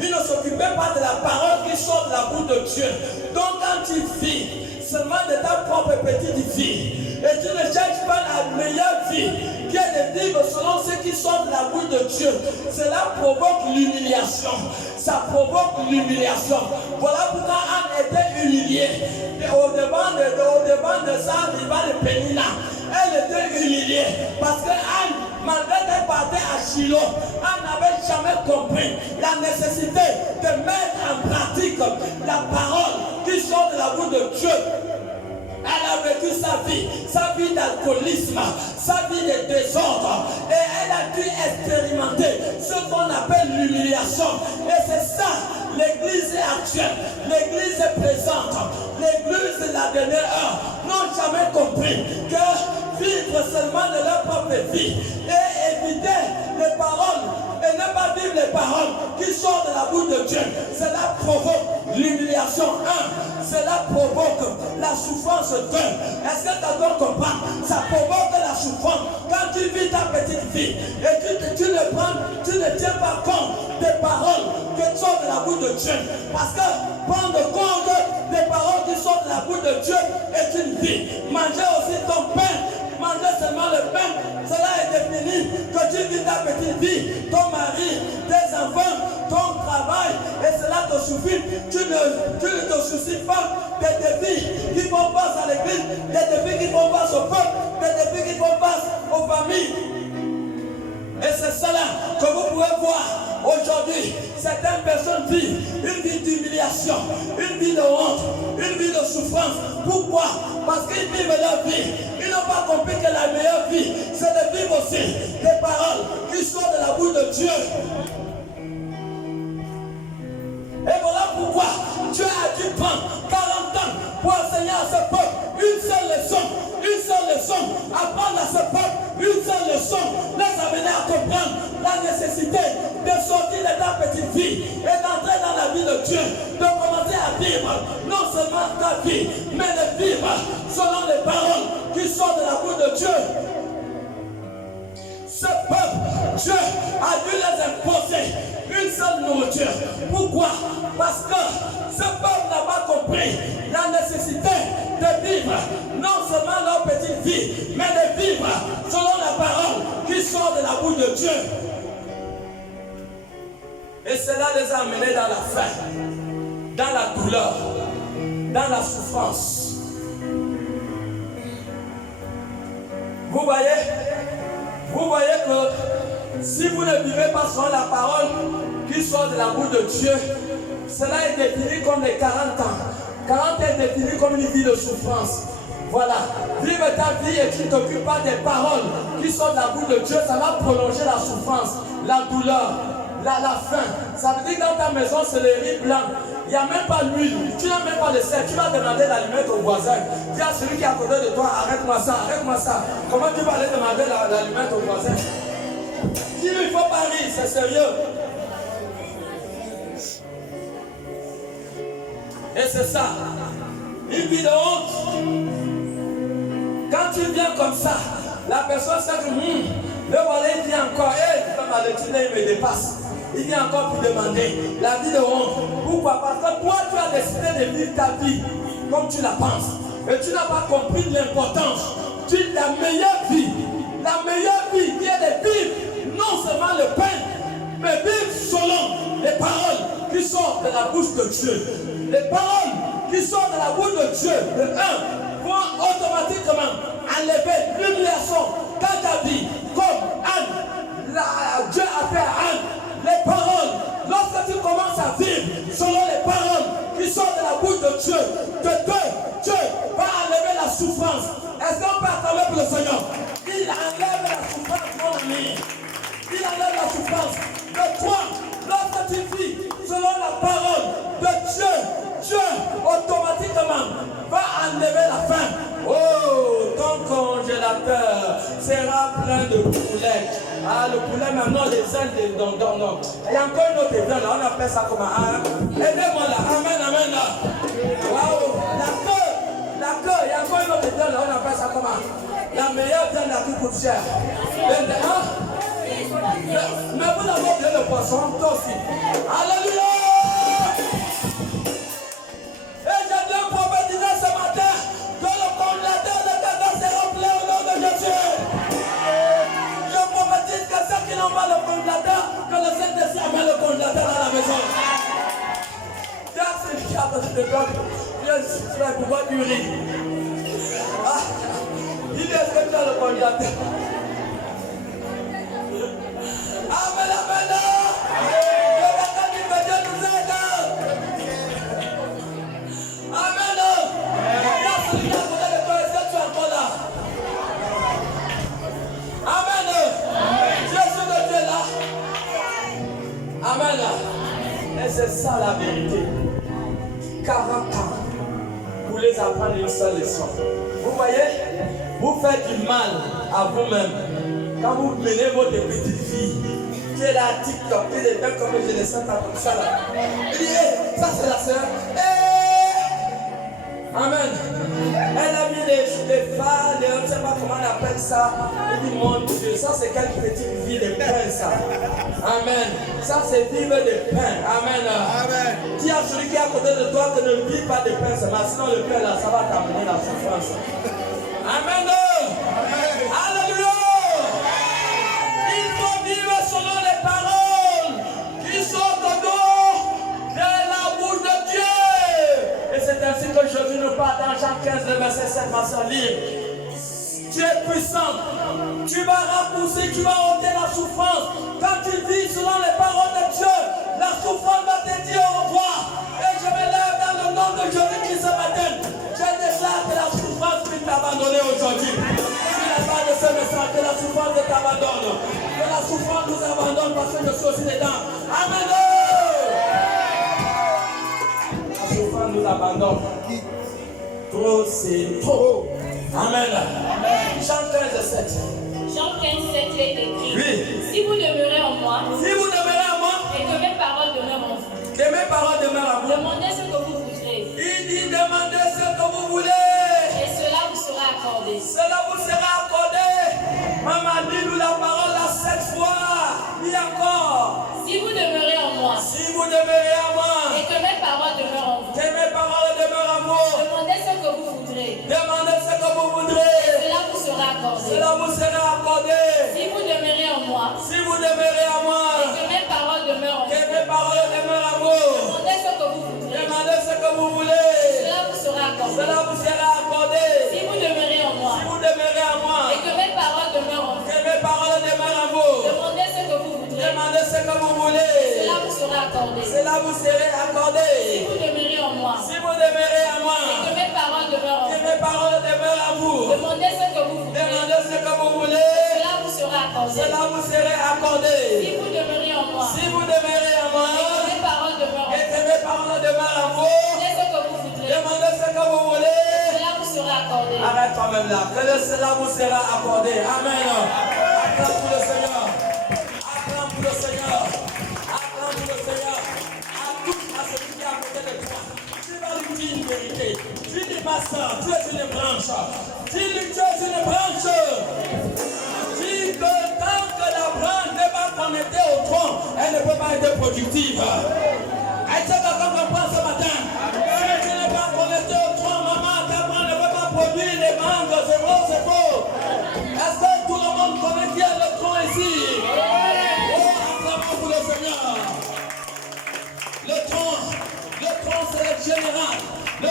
Ils ne s'occupaient pas de la parole qui sort de la bouche de Dieu. Donc quand tu vis seulement de ta propre petite vie et tu ne cherches pas la meilleure vie qui est de vivre selon ce qui sort de la bouche de Dieu, cela provoque l'humiliation. Ça provoque l'humiliation. Voilà pourquoi Anne était humiliée. Et au devant de sa rivale Pénina, elle était humiliée parce que Anne, malgré qu'elle partait à Shiloh, Anne n'avait jamais compris la nécessité de mettre en pratique la parole qui sort de la bouche de Dieu. Elle a vécu sa vie d'alcoolisme, sa vie de désordre, et elle a dû expérimenter ce qu'on appelle l'humiliation. Et c'est ça, l'église est actuelle, l'église est présente, l'église de la dernière heure n'ont jamais compris que vivre seulement de leur propre vie et éviter les paroles et ne pas vivre les paroles qui sortent de la bouche de Dieu, cela provoque l'humiliation. Cela provoque la souffrance. Est-ce que quelqu'un comprend? Ça provoque la souffrance quand tu vis ta petite vie et tu ne tiens pas compte des paroles qui sortent de la bouche de Dieu. Parce que prendre compte des paroles qui sortent de la bouche de Dieu est une vie. Manger aussi ton pain, manger seulement le pain. Cela est défini que tu vis ta petite vie, ton mari, tes enfants, ton travail, et cela te suffit. Tu ne te soucies pas des défis qui font face à l'église, des défis qui font face au peuple, des défis qui font face aux familles. Et c'est cela que vous pouvez voir aujourd'hui. Certaines personnes vivent une vie d'humiliation, une vie de honte, une vie de souffrance. Pourquoi? Parce qu'ils vivent leur vie. Ils n'ont pas compris que la meilleure vie, c'est de vivre aussi des paroles qui sortent de la bouche de Dieu. Et voilà pourquoi Dieu a dû prendre 40 ans pour enseigner à ce peuple une seule leçon, apprendre à ce peuple une seule leçon, les amener à comprendre la nécessité de sortir de ta petite vie et d'entrer dans la vie de Dieu, de commencer à vivre non seulement ta vie, mais de vivre selon les paroles qui sortent de la bouche de Dieu. Ce peuple, Dieu a dû les imposer une seule nourriture. Pourquoi? Parce que ce peuple n'a pas compris la nécessité de vivre non seulement leur petite vie, mais de vivre selon la parole qui sort de la bouche de Dieu. Et cela les a amenés dans la faim, dans la douleur, dans la souffrance. Vous voyez que si vous ne vivez pas selon la parole qui sort de la bouche de Dieu, cela est défini comme les 40 ans. 40 est défini comme une vie de souffrance. Voilà, vive ta vie et tu ne t'occupes pas des paroles qui sortent de la bouche de Dieu, ça va prolonger la souffrance, la douleur, la faim. Ça veut dire que dans ta maison, c'est le riz blanc. Il n'y a même pas l'huile, tu n'as même pas de sel. Tu vas demander l'aliment au voisin. Dis à celui qui est à côté de toi, arrête-moi ça, arrête-moi ça. Comment tu vas aller demander l'aliment au voisin? Dis-lui, il ne faut pas rire, c'est sérieux. Et c'est ça, une vie de honte. Quand tu viens comme ça, la personne sait que le voilà, il vient encore, il me dépasse. Il vient encore pour demander la vie de honte. Pourquoi? Parce que toi, tu as décidé de vivre ta vie comme tu la penses. Et tu n'as pas compris l'importance de la meilleure vie. La meilleure vie qui est de vivre non seulement le pain, mais vivre selon les paroles qui sortent de la bouche de Dieu. Les paroles qui sortent de la bouche de Dieu, le 1, vont automatiquement enlever l'humiliation dans ta vie. Comme Anne, Dieu a fait à Anne. Les paroles, lorsque tu commences à vivre selon les paroles qui sortent de la bouche de Dieu, Dieu va enlever la souffrance. Est-ce qu'on peut acclamer pour le Seigneur? Il enlève la souffrance, mon ami. Il enlève la souffrance de toi. Lorsque tu vis selon la parole de Dieu, Dieu automatiquement va enlever la faim. Oh, ton congélateur sera plein de poulet. Ah, le poulet maintenant, les ailes de non. Il y a encore une autre viande, on appelle ça comment? Aidez-moi là, amen là. Waouh, la queue, il y a encore une autre viande, on appelle ça comment? La meilleure viande là qui coûte cher. Mais vous avez oublié le poisson, toi aussi. Alléluia! Et j'ai bien prophétisé ce matin que le congélateur de Gaza sera plein au nom de Jésus. Je prophétise que ceux qui n'ont pas le congélateur, que le Saint-Esprit amène le congélateur dans la maison. Tiens, c'est le cas de toi. Je vais pouvoir du riz. Il est ce que tu as le congélateur. Amen, amen. Que Dieu nous aide. Amen. Regarde celui qui a côté de toi, est-ce que tu es encore là? Amen. Jésus de Dieu là. Amen. Et c'est ça la vérité. 40 ans pour les apprendre une seule leçon. Vous voyez, vous faites du mal à vous-même quand vous menez votre petite vie. Tu es là à TikTok, tu es des mecs comme je les sens comme ça là. Il dit, hey, ça c'est la sœur. Amen. Elle a mis les phares, je ne sais pas comment on appelle ça. Il dit, mon Dieu, ça c'est quelle petite vie de pain ça. Amen. Ça c'est vivre de pain. Amen. Amen. Dis à celui qui est à côté de toi que ne vis pas de pain seulement. Sinon le pain là, ça va t'amener la souffrance. Amen. ma soeur, lire. Tu es puissant. Tu vas raccourcir, tu vas ôter la souffrance. Quand tu vis selon les paroles de Dieu, la souffrance va te dire au revoir. Et je me lève dans le nom de Jésus-Christ ce matin. Je déclare que la souffrance puisse t'abandonner aujourd'hui. Si la part de ce message, que la souffrance t'abandonne. Que la souffrance nous abandonne parce que je suis aussi dedans. Amen. La souffrance nous abandonne. Trop, c'est trop. Amen. Jean 15, 7. Jean 15, 7 est écrit. Oui. Si vous demeurez en moi, Si vous demeurez en moi, et que mes paroles demeurent en vous, que mes paroles demeurent en vous, demandez ce que vous voudrez, il dit demandez ce que vous voulez. et cela vous sera accordé. Cela vous sera accordé. Maman, dis-nous la parole à 7 fois. Dis encore. Si vous demeurez en moi, Si vous demeurez en moi, et que mes paroles demeurent en vous, que mes paroles demeurent en vous, demandez ce que vous voudrez, demandez ce que vous voudrez. et cela vous sera accordé. Cela vous sera accordé. Si vous demeurez en moi, Si vous demeurez en moi, et que mes paroles demeurent en que vous, mes paroles demeurent en vous, demandez ce que vous voudrez, demandez ce que vous voulez. cela vous sera accordé. Cela vous sera accordé. Si vous demeurez en moi, Si vous demeurez en moi, et que mes paroles demeurent en vous, que mes paroles demeurent en vous, demandez ce que vous voudrez, demandez ce que vous voulez. cela vous sera accordé. Cela vous sera accordé. Si vous demeurez en moi, Si vous demeurez en moi, et que mes paroles demeurent en que vous, mes paroles demeurent en vous, demandez ce que vous voudrez, demandez ce que vous voulez. cela vous sera accordé. Cela vous sera accordé. Si vous demeurez en moi, Si vous demeurez en moi, et que mes paroles demeurent en et vous, que mes paroles demeurent en vous, demandez ce que vous voudrez, demandez ce que vous voulez. cela vous sera accordé. Arrête toi-même là. Que cela vous sera accordé. Amen. Acclame pour le Seigneur. Acclame pour le Seigneur. Acclame pour le Seigneur. À celui qui est à côté de toi. Tu vas lui dire une vérité. Dis-lui, ma soeur, tu es une branche. Dis-lui, tu es une branche. Dis que tant que la branche n'est pas connectée au tronc, elle ne peut pas être productive. Est-ce que quelqu'un comprend ce matin? Si tu n'es pas connecté au tronc, maman, ta branche ne peut pas produire les mangues. C'est vrai, c'est faux. Est-ce que tout le monde connaît bien le tronc ici? Oh, acclamons pour le Seigneur. Le tronc, c'est le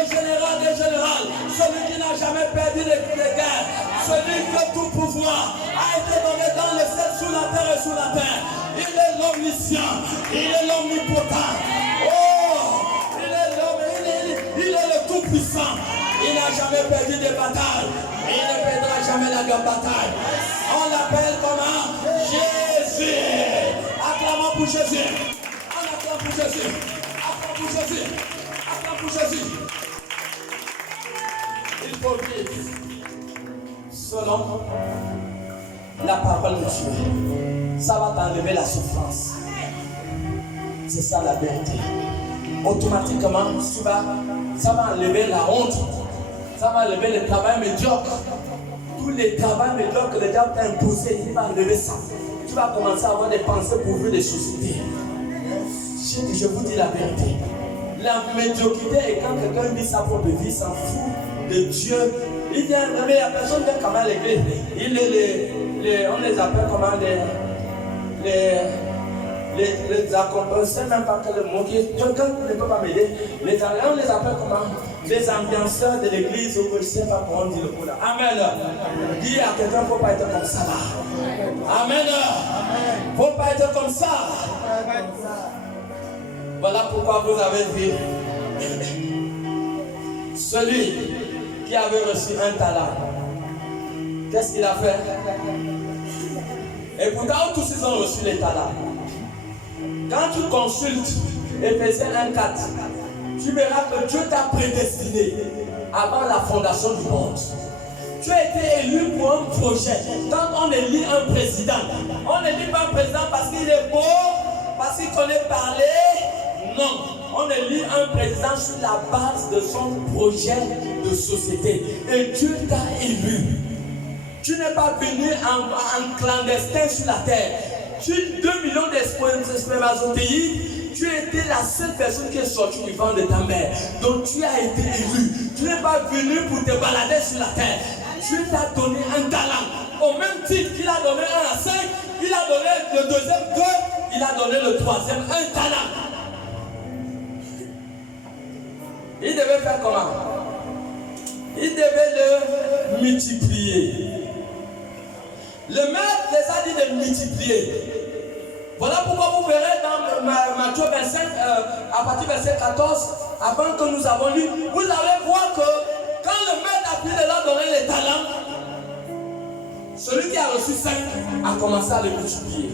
général des généraux, celui qui n'a jamais perdu les guerres, celui que tout pouvoir a été donné dans le ciel, sous la terre et sous la terre. Il est l'omniscient, il est l'omnipotent. Oh, il est le tout-puissant. Il n'a jamais perdu de bataille. Il ne perdra jamais la bataille. On l'appelle comment? Jésus. Acclamons pour Jésus. On acclame pour Jésus. Acclame pour Jésus. Acclame pour Jésus. Il faut vivre selon la parole de Dieu. Ça va t'enlever la souffrance. C'est ça la vérité. Automatiquement, ça va enlever la honte. Ça va enlever le travail médiocre. Tous les travails médiocres que le diable t'a imposé, il va enlever ça. Tu vas commencer à avoir des pensées pourvues de société. Je vous dis la vérité. La médiocrité est quand quelqu'un vit sa propre vie, s'en fout de Dieu. Il vient, mais la personne vient comment à l'église. On les appelle comment les accompagnants, je ne sais même pas quel mot, quelqu'un ne peut pas m'aider. On les appelle comment? Les ambianceurs de l'église, ou je ne sais pas comment on dit le mot là. Amen. Dis à quelqu'un, il ne faut pas être comme ça là. Amen. Il ne faut pas être comme ça. Voilà pourquoi vous avez vu celui qui avait reçu un talent. Qu'est-ce qu'il a fait? Et pourtant, tous ils ont reçu les talents. Quand tu consultes Éphésiens 1:4, tu verras que Dieu t'a prédestiné avant la fondation du monde. Tu as été élu pour un projet. Quand on élit un président, on n'élit pas un président parce qu'il est beau, parce qu'il connaît parler. Non, on élit un président sur la base de son projet de société. Et Dieu t'a élu. Tu n'es pas venu en clandestin sur la terre. Sur 2 millions d'espermatozoïdes, tu étais la seule personne qui est sortie du ventre de ta mère. Donc tu as été élu. Tu n'es pas venu pour te balader sur la terre. Dieu t'a donné un talent. Au même titre qu'il a donné 1 à 5, il a donné le deuxième 2, il a donné le troisième un talent. Il devait faire comment? il devait le multiplier. Le maître les a dit de multiplier. Voilà pourquoi vous verrez dans Matthieu 25, à partir du verset 14, avant que nous avons lu, vous allez voir que quand le maître a pris de leur donner les talents, celui qui a reçu 5 a commencé à les multiplier.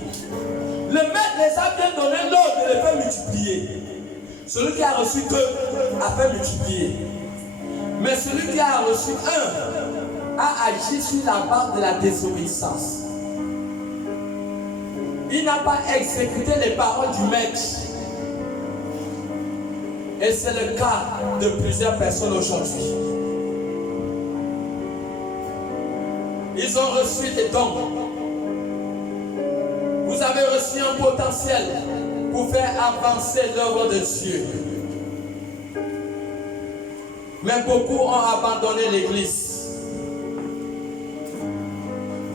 Le maître les a bien donné l'ordre de les faire multiplier. Celui qui a reçu 2 a fait multiplier. Mais celui qui a reçu 1 a agi sur la base de la désobéissance. Il n'a pas exécuté les paroles du maître. Et c'est le cas de plusieurs personnes aujourd'hui. Ils ont reçu des dons. Vous avez reçu un potentiel pour faire avancer l'œuvre de Dieu. Mais beaucoup ont abandonné l'église.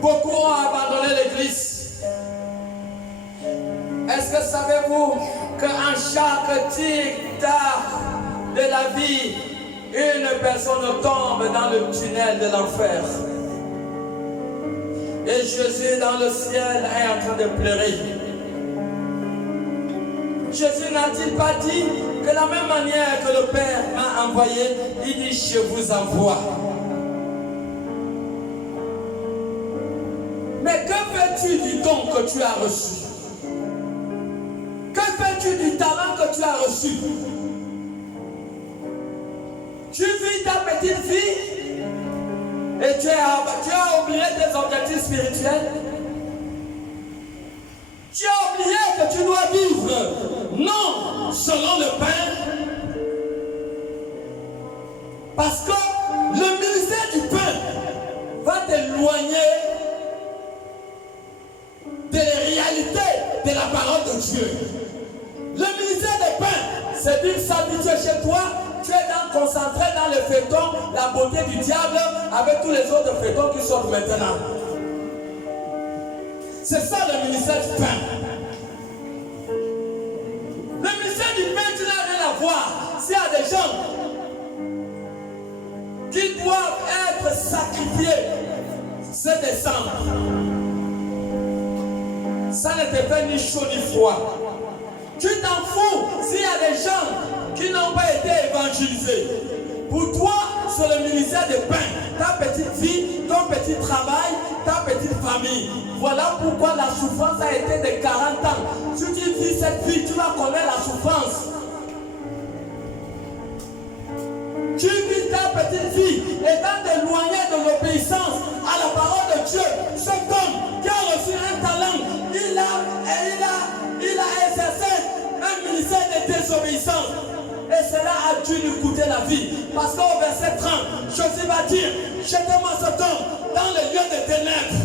Beaucoup ont abandonné l'église. Est-ce que savez-vous qu'en chaque tic-tac de la vie, une personne tombe dans le tunnel de l'enfer? Et Jésus dans le ciel est en train de pleurer. Jésus n'a-t-il pas dit que de la même manière que le Père m'a envoyé, il dit je vous envoie. Mais que fais-tu du don que tu as reçu? Que fais-tu du talent que tu as reçu? Tu vis ta petite vie et tu as oublié tes objectifs spirituels. Tu as oublié que tu dois vivre non selon le pain. Parce que le ministère du pain va t'éloigner des réalités de la parole de Dieu. Le ministère des pains, c'est d'une s'habituer chez toi. Tu es concentré dans le feuilleton, la beauté du diable, avec tous les autres feuilletons qui sortent maintenant. C'est ça le ministère du pain. Le ministère du pain, tu n'as rien à voir. S'il y a des gens qui doivent être sacrifiés, c'est décembre. Ça ne te fait ni chaud ni froid. Tu t'en fous s'il y a des gens qui n'ont pas été évangélisés. Pour toi, c'est le ministère de pain. Ta petite vie, ton petit travail, ta petite famille. Voilà pourquoi la souffrance a été de 40 ans. Si tu vis cette vie, tu vas connaître la souffrance. Tu vis ta petite vie étant éloigné de l'obéissance à la parole de Dieu. Cet homme qui a reçu un talent, il a exercé un ministère de désobéissance. Et cela a dû lui coûter la vie. Parce qu'au verset 30, Jésus va dire, jetez-moi cet homme dans le lieu des ténèbres.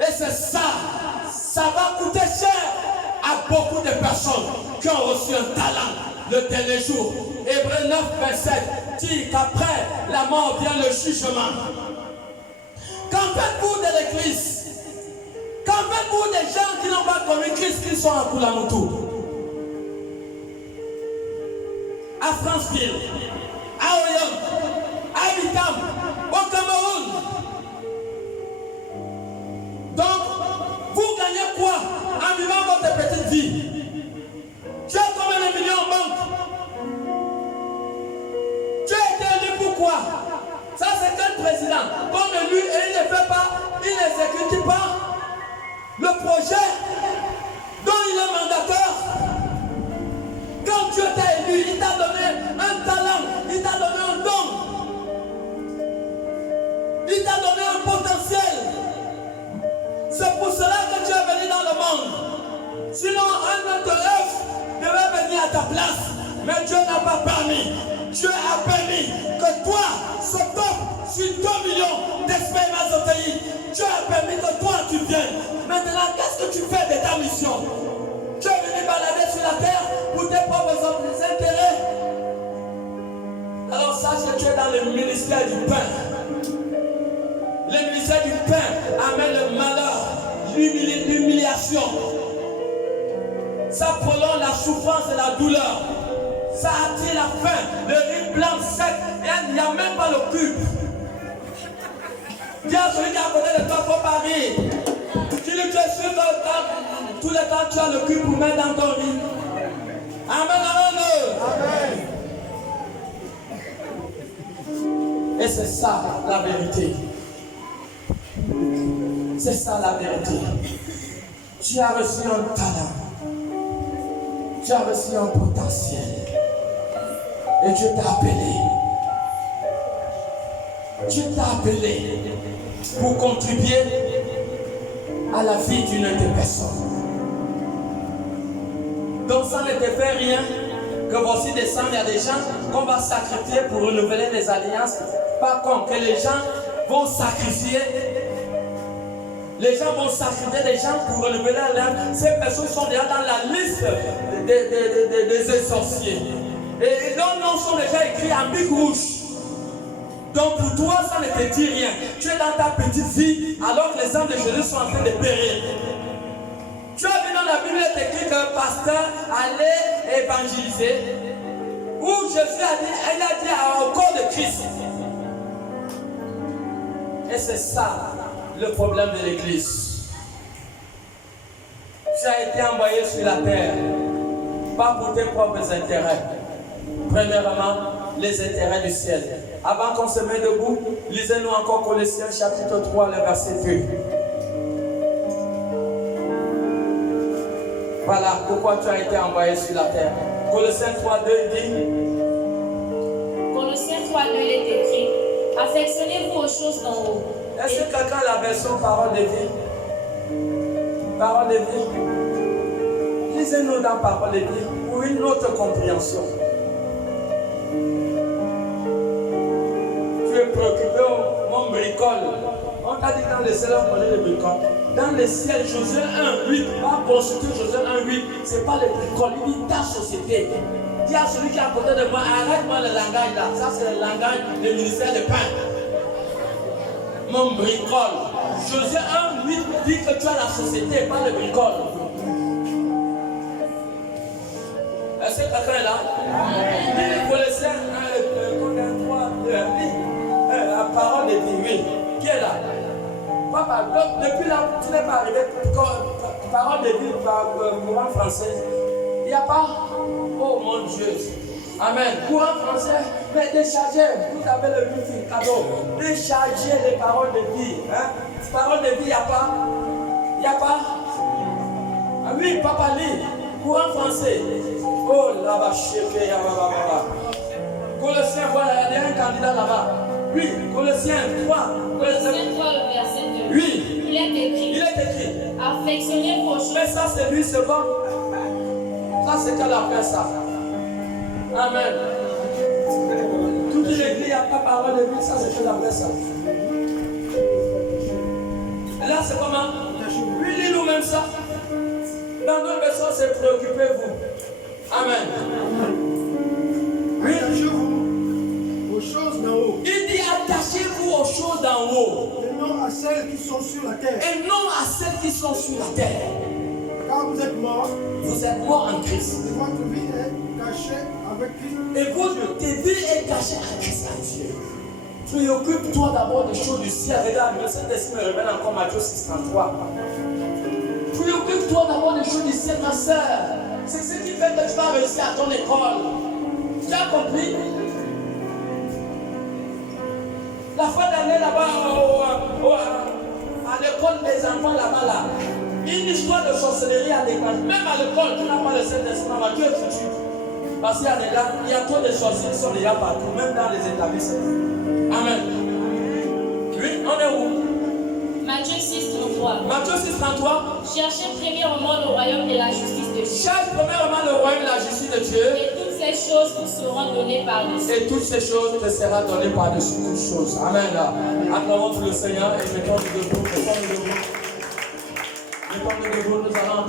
Et c'est ça, ça va coûter cher à beaucoup de personnes qui ont reçu un talent le dernier jour. Hébreux 9, verset dit qu'après la mort vient le jugement. Qu'en faites-vous de l'église? Qu'en faites-vous des gens qui n'ont pas connu Christ, qui sont à Koulamoutou, à Franceville, à Oyonnax, à Vitam, au Cameroun? Donc, vous gagnez quoi en vivant votre petite vie? Tu as combien de millions en banque? Tu as été élu pourquoi? Ça c'est quel président? Comme élu et il ne fait pas, il n'exécute pas le projet dont il est mandataire. Quand Dieu t'a élu, il t'a donné un talent, il t'a donné un don, il t'a donné un potentiel. C'est pour cela que tu es venu dans le monde. Sinon, un autre œuf devait venir à ta place. Mais Dieu n'a pas permis. Dieu a permis que toi, ce homme, sur 2 millions d'espérance, Dieu a permis que toi tu viennes. Maintenant, qu'est-ce que tu fais de ta mission? Tu es venu balader sur la terre pour tes propres intérêts. Alors sache que tu es dans le ministère du pain. Le ministère du pain amène le malheur, l'humiliation. Ça prolonge la souffrance et la douleur. Ça attire la faim. Le riz blanc sec. Et il n'y a même pas le cube. Dis à celui qui est à côté de toi, faut pas rire. Tu lui es sûr que tout le temps tu as le cul pour mettre dans ton riz. Amen, amen. Et c'est ça la vérité. C'est ça la vérité. Tu as reçu un talent. Tu as reçu un potentiel. Et Dieu t'a appelé. Dieu t'a appelé pour contribuer à la vie d'une des personnes. Donc ça ne te fait rien que voici descendre, il y a des gens qu'on va sacrifier pour renouveler les alliances. Par contre, que les gens vont sacrifier. Les gens vont sacrifier des gens pour renouveler l'alliance. Ces personnes sont déjà dans la liste des sorciers. Et leurs noms sont déjà écrits en bic rouge. Donc pour toi, ça ne te dit rien. Tu es dans ta petite vie alors que les âmes de Jésus sont en train de périr. Tu as vu dans la Bible, il est écrit qu'un pasteur allait évangéliser. Où Jésus a dit, il a dit au corps de Christ. Et c'est ça le problème de l'Église. Tu as été envoyé sur la terre, pas pour tes propres intérêts. Premièrement, les intérêts du ciel. Avant qu'on se mette debout, lisez-nous encore Colossiens chapitre 3, le verset 2. Voilà pourquoi tu as été envoyé sur la terre. Colossiens 3, 2 dit. Colossiens 3, 2, il est écrit. Affectionnez-vous aux choses d'en haut. Est-ce que quelqu'un a la version parole de vie? Parole de vie. Lisez-nous dans parole de vie pour une autre compréhension. Tu es préoccupé, mon bricole. On t'a dit dans le ciel, on connaît le bricole. Dans le ciel, Josué 1:8, pas consulter Josué 1:8, c'est pas le bricole, il dit ta société. Dis à celui qui est à côté de moi, arrête-moi le langage là. Ça, c'est le langage du ministère de pain. Mon bricole. Josué 1:8 dit que tu as la société, pas le bricole. Est-ce que quelqu'un est là? Dis les Colossiens 1, la parole de vie, oui. Qui est là? Papa, donc depuis là, tu n'es pas arrivé. Parole de vie courant français. Il n'y a pas. Oh mon Dieu. Amen. Courant français, mais déchargez. Vous avez le wifi cadeau. Déchargez les paroles de vie. Hein? Paroles de vie, il n'y a pas. Il n'y a pas. Ah oui, papa lit. Courant français. Oh là-bas, chérie, Colossiens, voilà, il y a un candidat là-bas. Oui, Colossiens 3. Colossiens 3, le verset 2. Oui. Il est écrit. Il est écrit. Affectionnez-vous aux choses. Mais ça, c'est lui, c'est bon. Ça, c'est qu'elle a fait ça. Amen. Toute l'église, il n'y a pas parole de lui, ça, c'est qu'elle a fait ça. Et là, c'est comment? Oui, lis nous-mêmes ça. Dans notre version, c'est préoccupez-vous. Amen. Oui. Attachez-vous aux choses d'en haut. Il dit attachez-vous aux choses d'en haut. Et non à celles qui sont sur la terre. Et non à celles qui sont sur la terre. Car vous êtes morts. Vous êtes morts en Christ. Et votre vie est cachée avec Christ. Et votre vie est cachée à Christ à Dieu. Préoccupe-toi d'abord des choses du ciel. Regarde, le Saint-Esprit me révèle encore Matthieu 6:33. Préoccupe-toi d'abord des choses du ciel, ma soeur. C'est ce qui fait que tu vas réussir à ton école. Tu as compris? La fin d'année là-bas, à l'école des enfants là-bas, là, une histoire de sorcellerie à l'école. Même à l'école, tu n'as pas le Saint-Esprit, tu es foutu. Parce qu'il y a des là, il y a trop de sorciers qui sont déjà partout, même dans les établissements. Amen. Oui, on est où? Matthieu 6:33. Matthieu 6:33. Cherchez premièrement le royaume et la justice de Dieu. Cherche premièrement le royaume et la justice de Dieu. Et toutes ces choses vous seront données par-dessus. Et toutes ces choses te seront données par-dessus toutes choses. Amen. Acclamons pour le Seigneur et mettons-nous debout. Mettons-nous debout. Nous allons